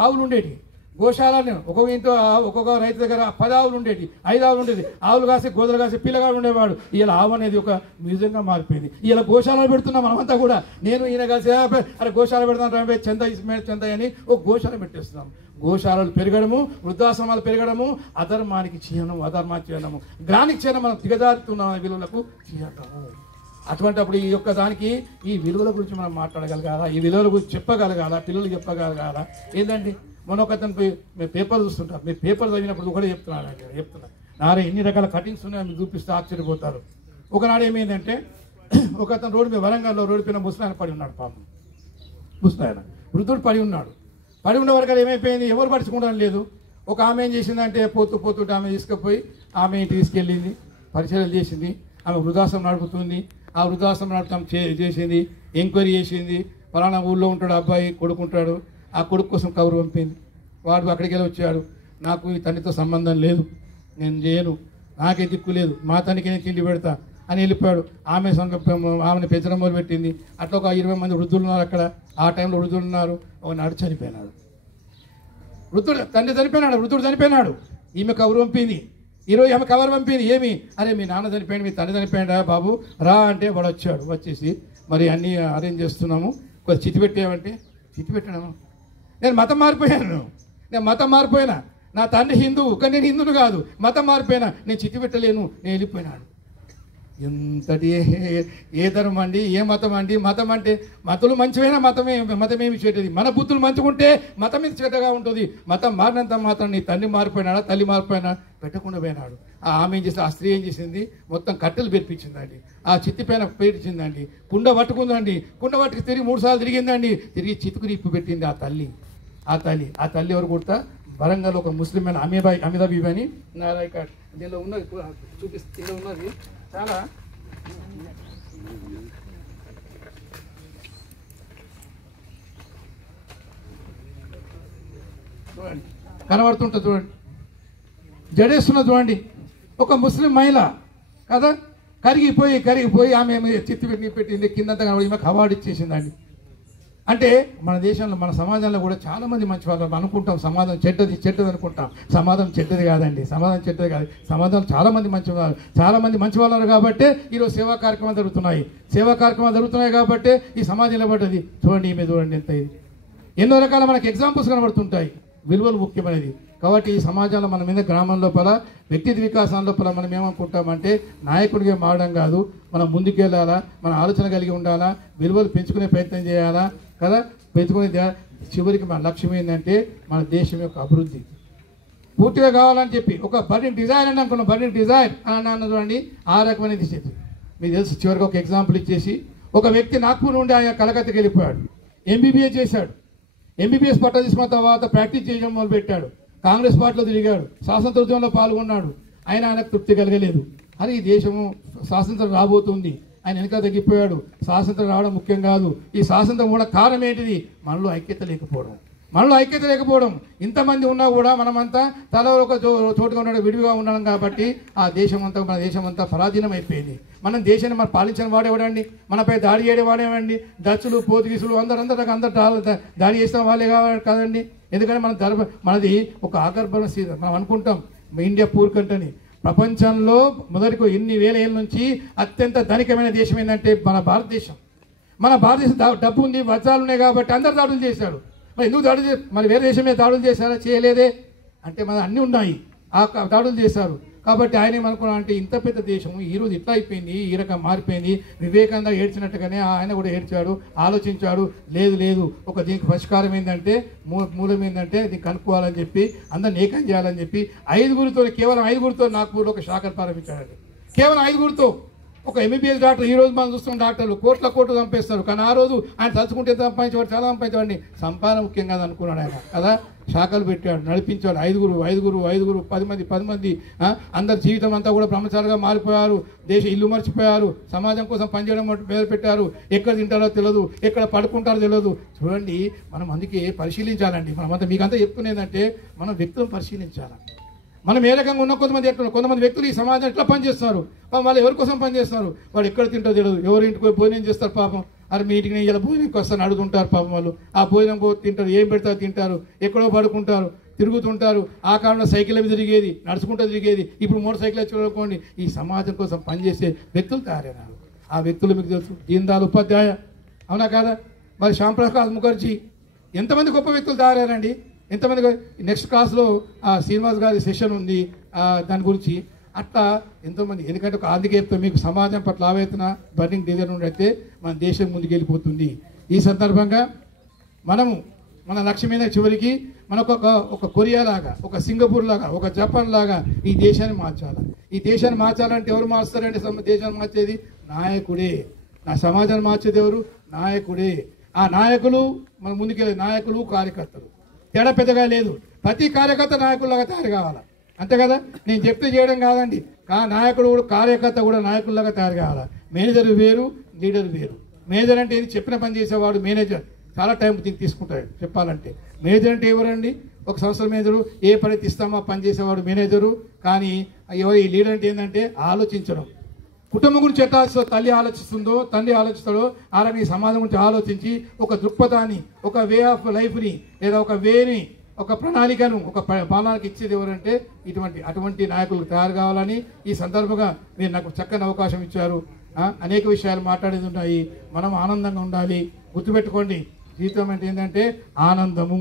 ఆవులు ఉండేవి, గోశాలని ఒక్కొక్క ఇంట్లో ఒక్కొక్క రైతు దగ్గర 10 ఆవులు ఉండేవి, 5 ఆవులు ఉండేది. ఆవులు కాసి గోదలు కాసి పిల్లగాడు ఉండేవాడు. ఇలా ఆవు అనేది ఒక మ్యూజియంగా మారిపోయింది. ఇలా గోశాలలో పెడుతున్నాం మనమంతా కూడా. నేను ఈయన కలిసి అరే గోశాల పెడతాను చంద అని ఒక గోశాల పెట్టేస్తున్నాం. గోశాలలు పెరగడము, వృద్ధాశ్రమాలు పెరగడము, అధర్మానికి చేయడము, గ్రానికి చేయడం, మనం దిగజారుతున్న విలువలకు చేయడము. అటువంటిప్పుడు ఈ యొక్క దానికి ఈ విలువల గురించి మనం మాట్లాడగలగాల, ఈ విలువల గురించి చెప్పగలగాల, పిల్లలు చెప్పగలగాల. ఏంటంటే మొన్న ఒకతను మేము పేపర్ చూస్తుంటాం, మీరు పేపర్ చదివినప్పుడు ఒకటే చెప్తున్నా నారే ఎన్ని రకాల కటింగ్స్ ఉన్నాయో మీరు చూపిస్తే ఆశ్చర్యపోతారు. ఒకనాడు ఏమైందంటే, ఒకతను రోడ్డు మీద వరంగల్లో రోడ్డు పైన ముసలాయన పడి ఉన్నాడు. పాపం ముసలాయన వృద్ధుడు పడి ఉన్న వరకు ఏమైపోయింది, ఎవరు పడుచుకోవడం లేదు. ఒక ఆమె ఏం చేసిందంటే, పోతుంటే ఆమె తీసుకుపోయి ఆమె తీసుకెళ్ళింది, పరిచయాలు చేసింది. ఆమె వృద్ధాశ్రమం నడుపుతుంది. ఆ వృద్ధాశ్రమం నడపడం చేసింది, ఎంక్వైరీ చేసింది. ఫలానా ఊళ్ళో ఉంటాడు అబ్బాయి, కొడుకుంటాడు. ఆ కొడుకు కోసం కబురు పంపింది. వాడు అక్కడికి వెళ్ళి వచ్చాడు, నాకు ఈ తండ్రితో సంబంధం లేదు, నేను చేయను, నాకే దిక్కు లేదు, మా తండ్రికి నేను తిండి పెడతా అని వెళ్ళిపోయాడు. ఆమెను పెంచడం మొదలుపెట్టింది. అట్లా ఒక 20 మంది వృద్ధులు ఉన్నారు అక్కడ. ఆ టైంలో వృద్ధులు ఉన్నారు. ఒక నాడు చనిపోయినాడు వృద్ధుడు, తండ్రి చనిపోయినాడు, వృద్ధుడు చనిపోయినాడు. ఈమె కబురు పంపింది. ఈరోజు ఆమె కబురు పంపింది. ఏమి, అరే మీ నాన్న చనిపోయాడు, మీ తండ్రి చనిపోయాడా బాబు రా అంటే వాడు వచ్చాడు. వచ్చేసి మరి అన్నీ అరేంజ్ చేస్తున్నాము, కొద్ది చితి పెట్టామంటే చితి పెట్టాము. నేను మతం మారిపోయినా, నా తండ్రి హిందువు కానీ నేను హిందువును కాదు, మతం మారిపోయినా, నేను చితి పెట్టలేను, నేను వెళ్ళిపోయినాడు. ఎంతటి ఏ ధర్మం అండి, ఏ మతం అండి? మతం అంటే మతులు మంచివైనా మతమేమి చెడ్డది. మన బుద్ధులు మంచుకుంటే మతం మీద చెడ్డగా ఉంటుంది. మతం మారినంత మాత్రం నీ తండ్రి మారిపోయినాడా, తల్లి మారిపోయినా పెట్టకుండా పోయినాడు. ఆమె ఏం చేసింది, ఆ స్త్రీ ఏం చేసింది, మొత్తం కట్టెలు పెరిపించిందండి. ఆ చిత్తి పైన పేర్చిందండి. కుండ పట్టుకుందండి. కుండ పట్టుకు తిరిగి 3 సార్లు తిరిగిందండి. తిరిగి చితుకు నిప్పు పెట్టింది ఆ తల్లి. ఎవరు కుడతా వరంగల్ ఒక ముస్లిం అయిన అమిదా బీబీ అని ఇక్కడ దీనిలో ఉన్నది చూపిస్తే ఉన్నది చాలా చూడండి, కనబడుతుంటుంది చూడండి, జడేస్తున్న చూడండి. ఒక ముస్లిం మహిళ కదా, కరిగిపోయి ఆమె చిత్తి పెట్టింది. కిందంతా ఈమెకు అవార్డు ఇచ్చేసిందండి. అంటే మన దేశంలో, మన సమాజంలో కూడా చాలామంది మంచి వాళ్ళు అనుకుంటాం. సమాజం చెడ్డది అనుకుంటాం. సమాజం చెడ్డది కాదండి. సమాజం చాలామంది మంచి వాళ్ళు కాబట్టి ఈరోజు సేవా కార్యక్రమాలు జరుగుతున్నాయి కాబట్టి ఈ సమాజం నిలబడ్డది. చూడండి, ఈమె చూడండి ఎంత ఇది. ఎన్నో రకాల మనకి ఎగ్జాంపుల్స్ కనబడుతుంటాయి. విలువలు ముఖ్యమైనది కాబట్టి ఈ సమాజంలో మన మీద, గ్రామం లోపల, వ్యక్తిత్వ వికాసం లోపల మనం ఏమనుకుంటామంటే నాయకుడిగా మారడం కాదు, మనం ముందుకెళ్ళాలా, మన ఆలోచన కలిగి ఉండాలా, విలువలు పెంచుకునే ప్రయత్నం చేయాలా కదా. పెంచుకునే చివరికి మన లక్ష్యం ఏంటంటే మన దేశం యొక్క అభివృద్ధి పూర్తిగా కావాలని చెప్పి ఒక బర్నింగ్ డిజైర్ అని అనుకున్నాం. బర్నింగ్ డిజైర్ అని అన్న చూడండి, ఆ రకమైన స్థితి మీకు తెలుసు. చివరికి ఒక ఎగ్జాంపుల్ ఇచ్చేసి, ఒక వ్యక్తి నాగ్పూర్ నుండి ఆయన కలకత్తాకి వెళ్ళిపోయాడు. ఎంబీబీఎస్ చేశాడు. ఎంబీబీఎస్ పట్టా తీసుకున్న తర్వాత ప్రాక్టీస్ చేయడం మొదలుపెట్టాడు. కాంగ్రెస్ పార్టీలో తిరిగాడు. స్వాతంత్ర ఉద్యమంలో పాల్గొన్నాడు. ఆయనకు తృప్తి కలగలేదు. అరే ఈ దేశము స్వాతంత్రం రాబోతుంది, ఆయన వెనక తగ్గిపోయాడు. స్వాతంత్రం రావడం ముఖ్యం కాదు, ఈ స్వాతంత్రం కూడా కారణం ఏంటిది, మనలో ఐక్యత లేకపోవడం. ఇంతమంది ఉన్నా కూడా మనమంతా తల ఒక చోటుగా ఉండడం, విడివిగా ఉండడం కాబట్టి మన దేశం అంతా పరాధీనం అయిపోయింది. మనం దేశాన్ని పాలించిన వాడేవాడండి, మనపై దాడి చేయడం వాడేవాడండి. డచ్చులు, పోర్చుగీసులు అందరూ దాడి చేసిన వాళ్ళే కాదండి. ఎందుకంటే మనది ఒక ఆగర్భణ సీజన్. మనం అనుకుంటాం ఇండియా పూర్ కంట్రీ, ప్రపంచంలో మొదటికి ఎన్ని వేల ఏళ్ళ నుంచి అత్యంత ధనికమైన దేశం ఏంటంటే మన భారతదేశం. డబ్బు ఉంది, వజ్రాలు ఉన్నాయి కాబట్టి అందరు దాడులు చేశారు. మరి ఎందుకు మరి వేరే దేశమే దాడులు చేశారా? చేయలేదే. అంటే మన అన్నీ ఉన్నాయి, ఆ దాడులు చేశారు. కాబట్టి ఆయన ఏమనుకున్నా అంటే ఇంత పెద్ద దేశము ఈరోజు ఇట్లా అయిపోయింది, ఈ రకం మారిపోయింది. వివేకానంద ఏడ్చినట్టుగానే ఆయన కూడా ఏడ్చాడు, ఆలోచించాడు. లేదు ఒక దీనికి పరిష్కారం ఏంటంటే, మూలం ఏంటంటే దీన్ని కనుక్కోవాలని చెప్పి, అందరిని ఏకం చేయాలని చెప్పి కేవలం ఐదుగురితో నాగ్పూర్లో ఒక శాఖను ప్రారంభించాడు. కేవలం 5గురితో ఒక ఎంబీబీఎస్ డాక్టర్. ఈ రోజు మనం చూస్తున్న డాక్టర్లు కోట్లు సంపేస్తారు. కానీ ఆ రోజు ఆయన తలుచుకుంటే సంపాదించేవాడు, చాలా సంపాదించేవాడిని. సంపాదన ముఖ్యం కాదు అనుకున్నాడు ఆయన కదా. శాఖలు పెట్టాడు, నడిపించాడు. 5 10 మంది అందరి జీవితం అంతా కూడా బ్రహ్మచారిగా మారిపోయారు. ఇల్లు మర్చిపోయారు. సమాజం కోసం పనిచేయడం మొదలు పెట్టారు. ఎక్కడ తింటారో తెలియదు, ఎక్కడ పడుకుంటారో తెలియదు. చూడండి, మనం అందుకే పరిశీలించాలండి. మనమంతా మీకంతా చెప్తున్నదంటే మనం వ్యక్తులను పరిశీలించాలి. మనం ఏ రకంగా ఉన్న కొంతమంది వ్యక్తులు ఈ సమాజం ఎట్లా పనిచేస్తున్నారు, వాళ్ళు ఎవరి కోసం పనిచేస్తున్నారు, వాడు ఎక్కడ తింటారో తెలియదు, ఎవరి ఇంటికి పోయి భోజనం చేస్తారు పాపం. అది మీ ఇంటికి ఇలా భోజనంకి వస్తాను అడుగుతుంటారు పాపం. వాళ్ళు ఆ భోజనం తింటారు, ఏం పెడతారు తింటారు, ఎక్కడో పడుకుంటారు, తిరుగుతుంటారు. ఆ కాలంలో సైకిల్ మీద తిరిగేది, నడుచుకుంటూ తిరిగేది. ఇప్పుడు 3 సైకిల్ చూడకోండి. ఈ సమాజం కోసం పనిచేసే వ్యక్తులు తయారైనారు. ఆ వ్యక్తులు మీకు తెలుసు, దీన్ దయాళ్ ఉపాధ్యాయ, అవునా కాదా? మరి శ్యాంప్రసాద్ ముఖర్జీ, ఎంతమంది గొప్ప వ్యక్తులు తయారైనారండి. ఎంతమంది. నెక్స్ట్ క్లాస్లో శ్రీనివాస్ గారి సెషన్ ఉంది దాని గురించి. అట్లా ఎంతోమంది. ఎందుకంటే అందుకే చెప్తాం మీకు, సమాజం పట్ల ఆవేదన బర్నింగ్ డిజైర్ నుండి అయితే మన దేశం ముందుకు వెళ్ళిపోతుంది. ఈ సందర్భంగా మన లక్ష్యమైన చివరికి మనకు ఒక కొరియా లాగా, ఒక సింగపూర్ లాగా, ఒక జపాన్ లాగా ఈ దేశాన్ని మార్చాలి. ఈ దేశాన్ని మార్చాలంటే ఎవరు మారుస్తారంటే, దేశాన్ని మార్చేది నాయకుడే. నా సమాజాన్ని మార్చేది ఎవరు? నాయకుడే. ఆ నాయకులు మన ముందుకెళ్ళే నాయకులు, కార్యకర్తలు తేడా పెద్దగా లేదు. ప్రతి కార్యకర్త నాయకుల్లాగా తయారు కావాలి, అంతే కదా. నేను చెప్తే చేయడం కాదండి. నాయకుడు కూడా, కార్యకర్త కూడా నాయకుల్లాగా తయారు కావాలి. మేనేజర్ వేరు, లీడర్ వేరు. మేనేజర్ అంటే చెప్పిన పని చేసేవాడు మేనేజర్. చాలా టైం తీసుకుంటాడు చెప్పాలంటే. మేనేజర్ అంటే ఎవరండి? ఒక సంవత్సరం మేనేజరు, ఏ పని ఇస్తామో పని చేసేవాడు మేనేజరు. కానీ ఈ లీడర్ అంటే ఏంటంటే ఆలోచించడం, కుటుంబం గురించి ఎట్లా తల్లి ఆలోచిస్తుందో, తండ్రి ఆలోచిస్తాడో, అలాగే సమాజం గురించి ఆలోచించి ఒక దృక్పథాన్ని, ఒక వే ఆఫ్ లైఫ్ని లేదా ఒక వేని, ఒక ప్రణాళికను, ఒక పాలనకి ఇచ్చేది ఎవరంటే అటువంటి నాయకులు తయారు కావాలని ఈ సందర్భంగా మీరు నాకు చక్కని అవకాశం ఇచ్చారు. అనేక విషయాలు మాట్లాడేది ఉన్నాయి. మనం ఆనందంగా ఉండాలి. గుర్తుపెట్టుకోండి, జీవితం అంటే ఏంటంటే ఆనందము.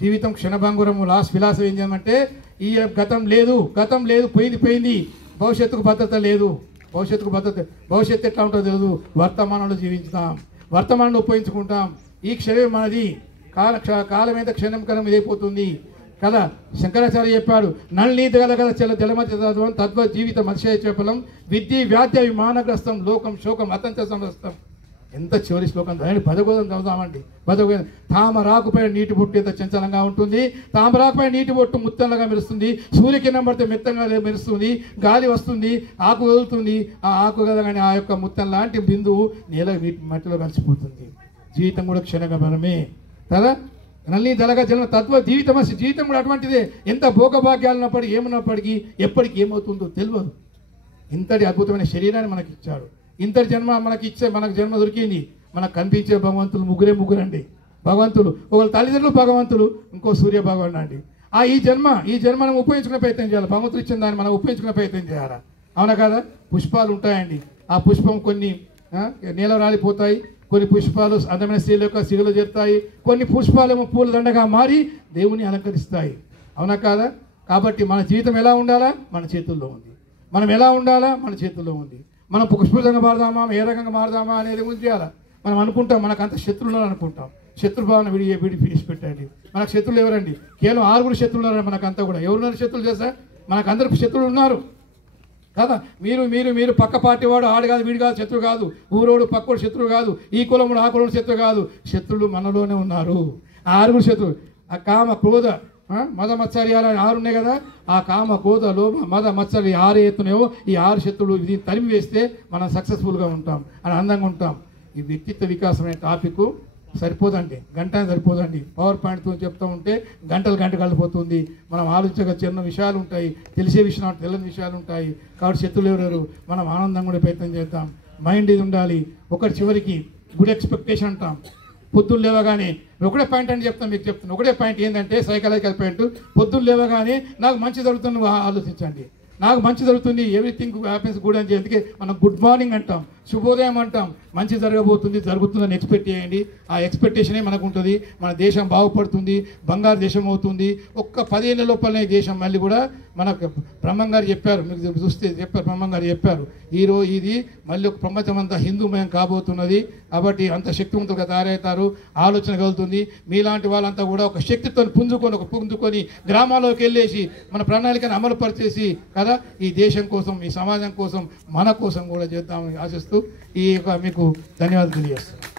జీవితం క్షణభంగురము. లాస్ట్ ఫిలాసఫీ ఏం చేయమంటే ఈ గతం లేదు పోయింది. భవిష్యత్తుకు భద్రత లేదు. భవిష్యత్తు ఎట్లా ఉంటుందో తెలియదు. వర్తమానంలో జీవించుతాం, వర్తమానంలో ఉపయోగించుకుంటాం. ఈ క్షణమే మనది. కాలం అయితే క్షణం కలం ఇదైపోతుంది కదా. శంకరాచార్య చెప్పాడు, నల్నీతి గల జలమతి తద్వ జీవితం అతిశయ చెప్పలం విద్య వ్యాధ్య విమానగ్రస్తం లోకం శోకం అతంచ సమస్తం. ఎంత చివరి శ్లోకం పదగోదం చదువుతామండి. తామరాకుపై నీటి బొట్టు ఎంత చంచలంగా ఉంటుంది. తామరాకుపై నీటి బొట్టు ముత్తంలాగా మెరుస్తుంది. సూర్యకిరణం పడితే మెత్తంగా మెరుస్తుంది. గాలి వస్తుంది, ఆకు వదులుతుంది. ఆ ఆకు కదగానే ఆ యొక్క ముత్తం లాంటి బిందువు నేల మట్టిలో కలిసిపోతుంది. జీవితం కూడా క్షణగమనమే కదా. నల్లి దళగా జన్మ తత్వ జీవితం జీవితం కూడా అటువంటిదే. ఎంత భోగభాగ్యాలు ఉన్నప్పటికీ ఏమున్నప్పటికీ ఎప్పటికి ఏమవుతుందో తెలియదు. ఇంతటి అద్భుతమైన శరీరాన్ని మనకి ఇచ్చాడు. ఇంతటి జన్మ మనకు జన్మ దొరికింది. మనకు కనిపించే భగవంతులు ముగ్గురు అండి. భగవంతులు ఒకళ్ళు తల్లిదండ్రులు భగవంతులు, ఇంకో సూర్య భగవాన్ అండి. ఈ జన్మను ఉపయోగించుకునే ప్రయత్నం చేయాలి. భగవంతుడు ఇచ్చిన దాన్ని మనం ఉపయోగించుకునే ప్రయత్నం చేయాలా, అవునా కదా. పుష్పాలు ఉంటాయండి. ఆ పుష్పం కొన్ని నేల రాలిపోతాయి. కొన్ని పుష్పాలు అందమైన స్త్రీల యొక్క సిగలో చేరుతాయి. కొన్ని పుష్పాలేమో పూల దండగా మారి దేవుని అలంకరిస్తాయి, అవునా కాదా. కాబట్టి మన జీవితం ఎలా ఉండాలా మన చేతుల్లో ఉంది. మనం ఎలా ఉండాలా మన చేతుల్లో ఉంది. మనం పుష్పంగా మారదామా, ఏ రకంగా మారదామా అనేది గురించి చేయాలా. మనం అనుకుంటాం మనకు అంత శత్రువులు అనుకుంటాం. శత్రుభావన విడిచి పెట్టండి. మనకు శత్రువులు ఎవరండి? కేవలం 6 శత్రువులు ఉన్నారు మనకంతా కూడా. ఎవరున్నారు శత్రువులు చేస్తా? మనకు అందరికి శత్రువులు ఉన్నారు కదా. మీరు పక్క పార్టీ వాడు ఆడు కాదు, వీడు కాదు, శత్రువు కాదు. ఊరోడు పక్కోడు శత్రువు కాదు. ఈ కులముడు ఆ కులముడు శత్రువు కాదు. శత్రువులు మనలోనే ఉన్నారు. ఆ 6 శత్రువులు. ఆ కామ క్రోధ మద మత్సర్యాలు 6 ఉన్నాయి కదా. ఆ కామ క్రోధ లోభ మద మత్సర్య 6 ఎత్తున్నాయో ఈ 6 శత్రువులు ఇది తరిమి వేస్తే మనం సక్సెస్ఫుల్గా ఉంటాం, అని అందంగా ఉంటాం. ఈ వ్యక్తిత్వ వికాసం అనే టాపిక్ సరిపోదండి, గంట సరిపోదండి. పవర్ పాయింట్తో చెప్తూ ఉంటే గంటలు కలిపోతుంది. మనం ఆలోచించగా చిన్న విషయాలు ఉంటాయి, తెలిసే విషయాలు తెలియని విషయాలు ఉంటాయి. కాబట్టి శత్రువులు ఎవరెవరు మనం ఆనందంగా కూడా ప్రయత్నం చేద్దాం. మైండ్ ఇది ఉండాలి. ఒకటి చివరికి గుడ్ ఎక్స్పెక్టేషన్ అంటాం. పొద్దున్న లేవగానే ఒకటే పాయింట్ అని మీకు చెప్తాను. ఒకటే పాయింట్ ఏంటంటే సైకలాజికల్ పాయింట్. పొద్దున్న లేవగానే నాకు మంచి జరుగుతుంది ఆలోచించండి. నాకు మంచి జరుగుతుంది, ఎవ్రీథింగ్ హ్యాపెన్స్ గుడ్ అని చెప్పి మనం గుడ్ మార్నింగ్ అంటాం, శుభోదయం అంటాం. మంచి జరుగుతుందని ఎక్స్పెక్ట్ చేయండి. ఆ ఎక్స్పెక్టేషనే మనకు ఉంటుంది. మన దేశం బాగుపడుతుంది, బంగారు దేశం అవుతుంది. ఒక్క 10 ఏళ్ళ లోపలనే దేశం మళ్ళీ కూడా మనకు బ్రహ్మంగారు చెప్పారు, మీకు చూస్తే చెప్పారు, బ్రహ్మంగారు చెప్పారు, ఈరోజు ఇది మళ్ళీ ఒక ప్రపంచం అంతా హిందూమయం కాబోతున్నది. కాబట్టి అంత శక్తివంతులుగా తయారవుతారు, ఆలోచన కలుగుతుంది. మీలాంటి వాళ్ళంతా కూడా ఒక శక్తితో పుంజుకొని గ్రామాల్లోకి వెళ్ళేసి మన ప్రణాళికను అమలు పరిచేసి కదా ఈ దేశం కోసం, ఈ సమాజం కోసం, మన కోసం కూడా చేద్దామని ఆశిస్తూ మీకు ధన్యవాదాలు తెలియజేస్తాను.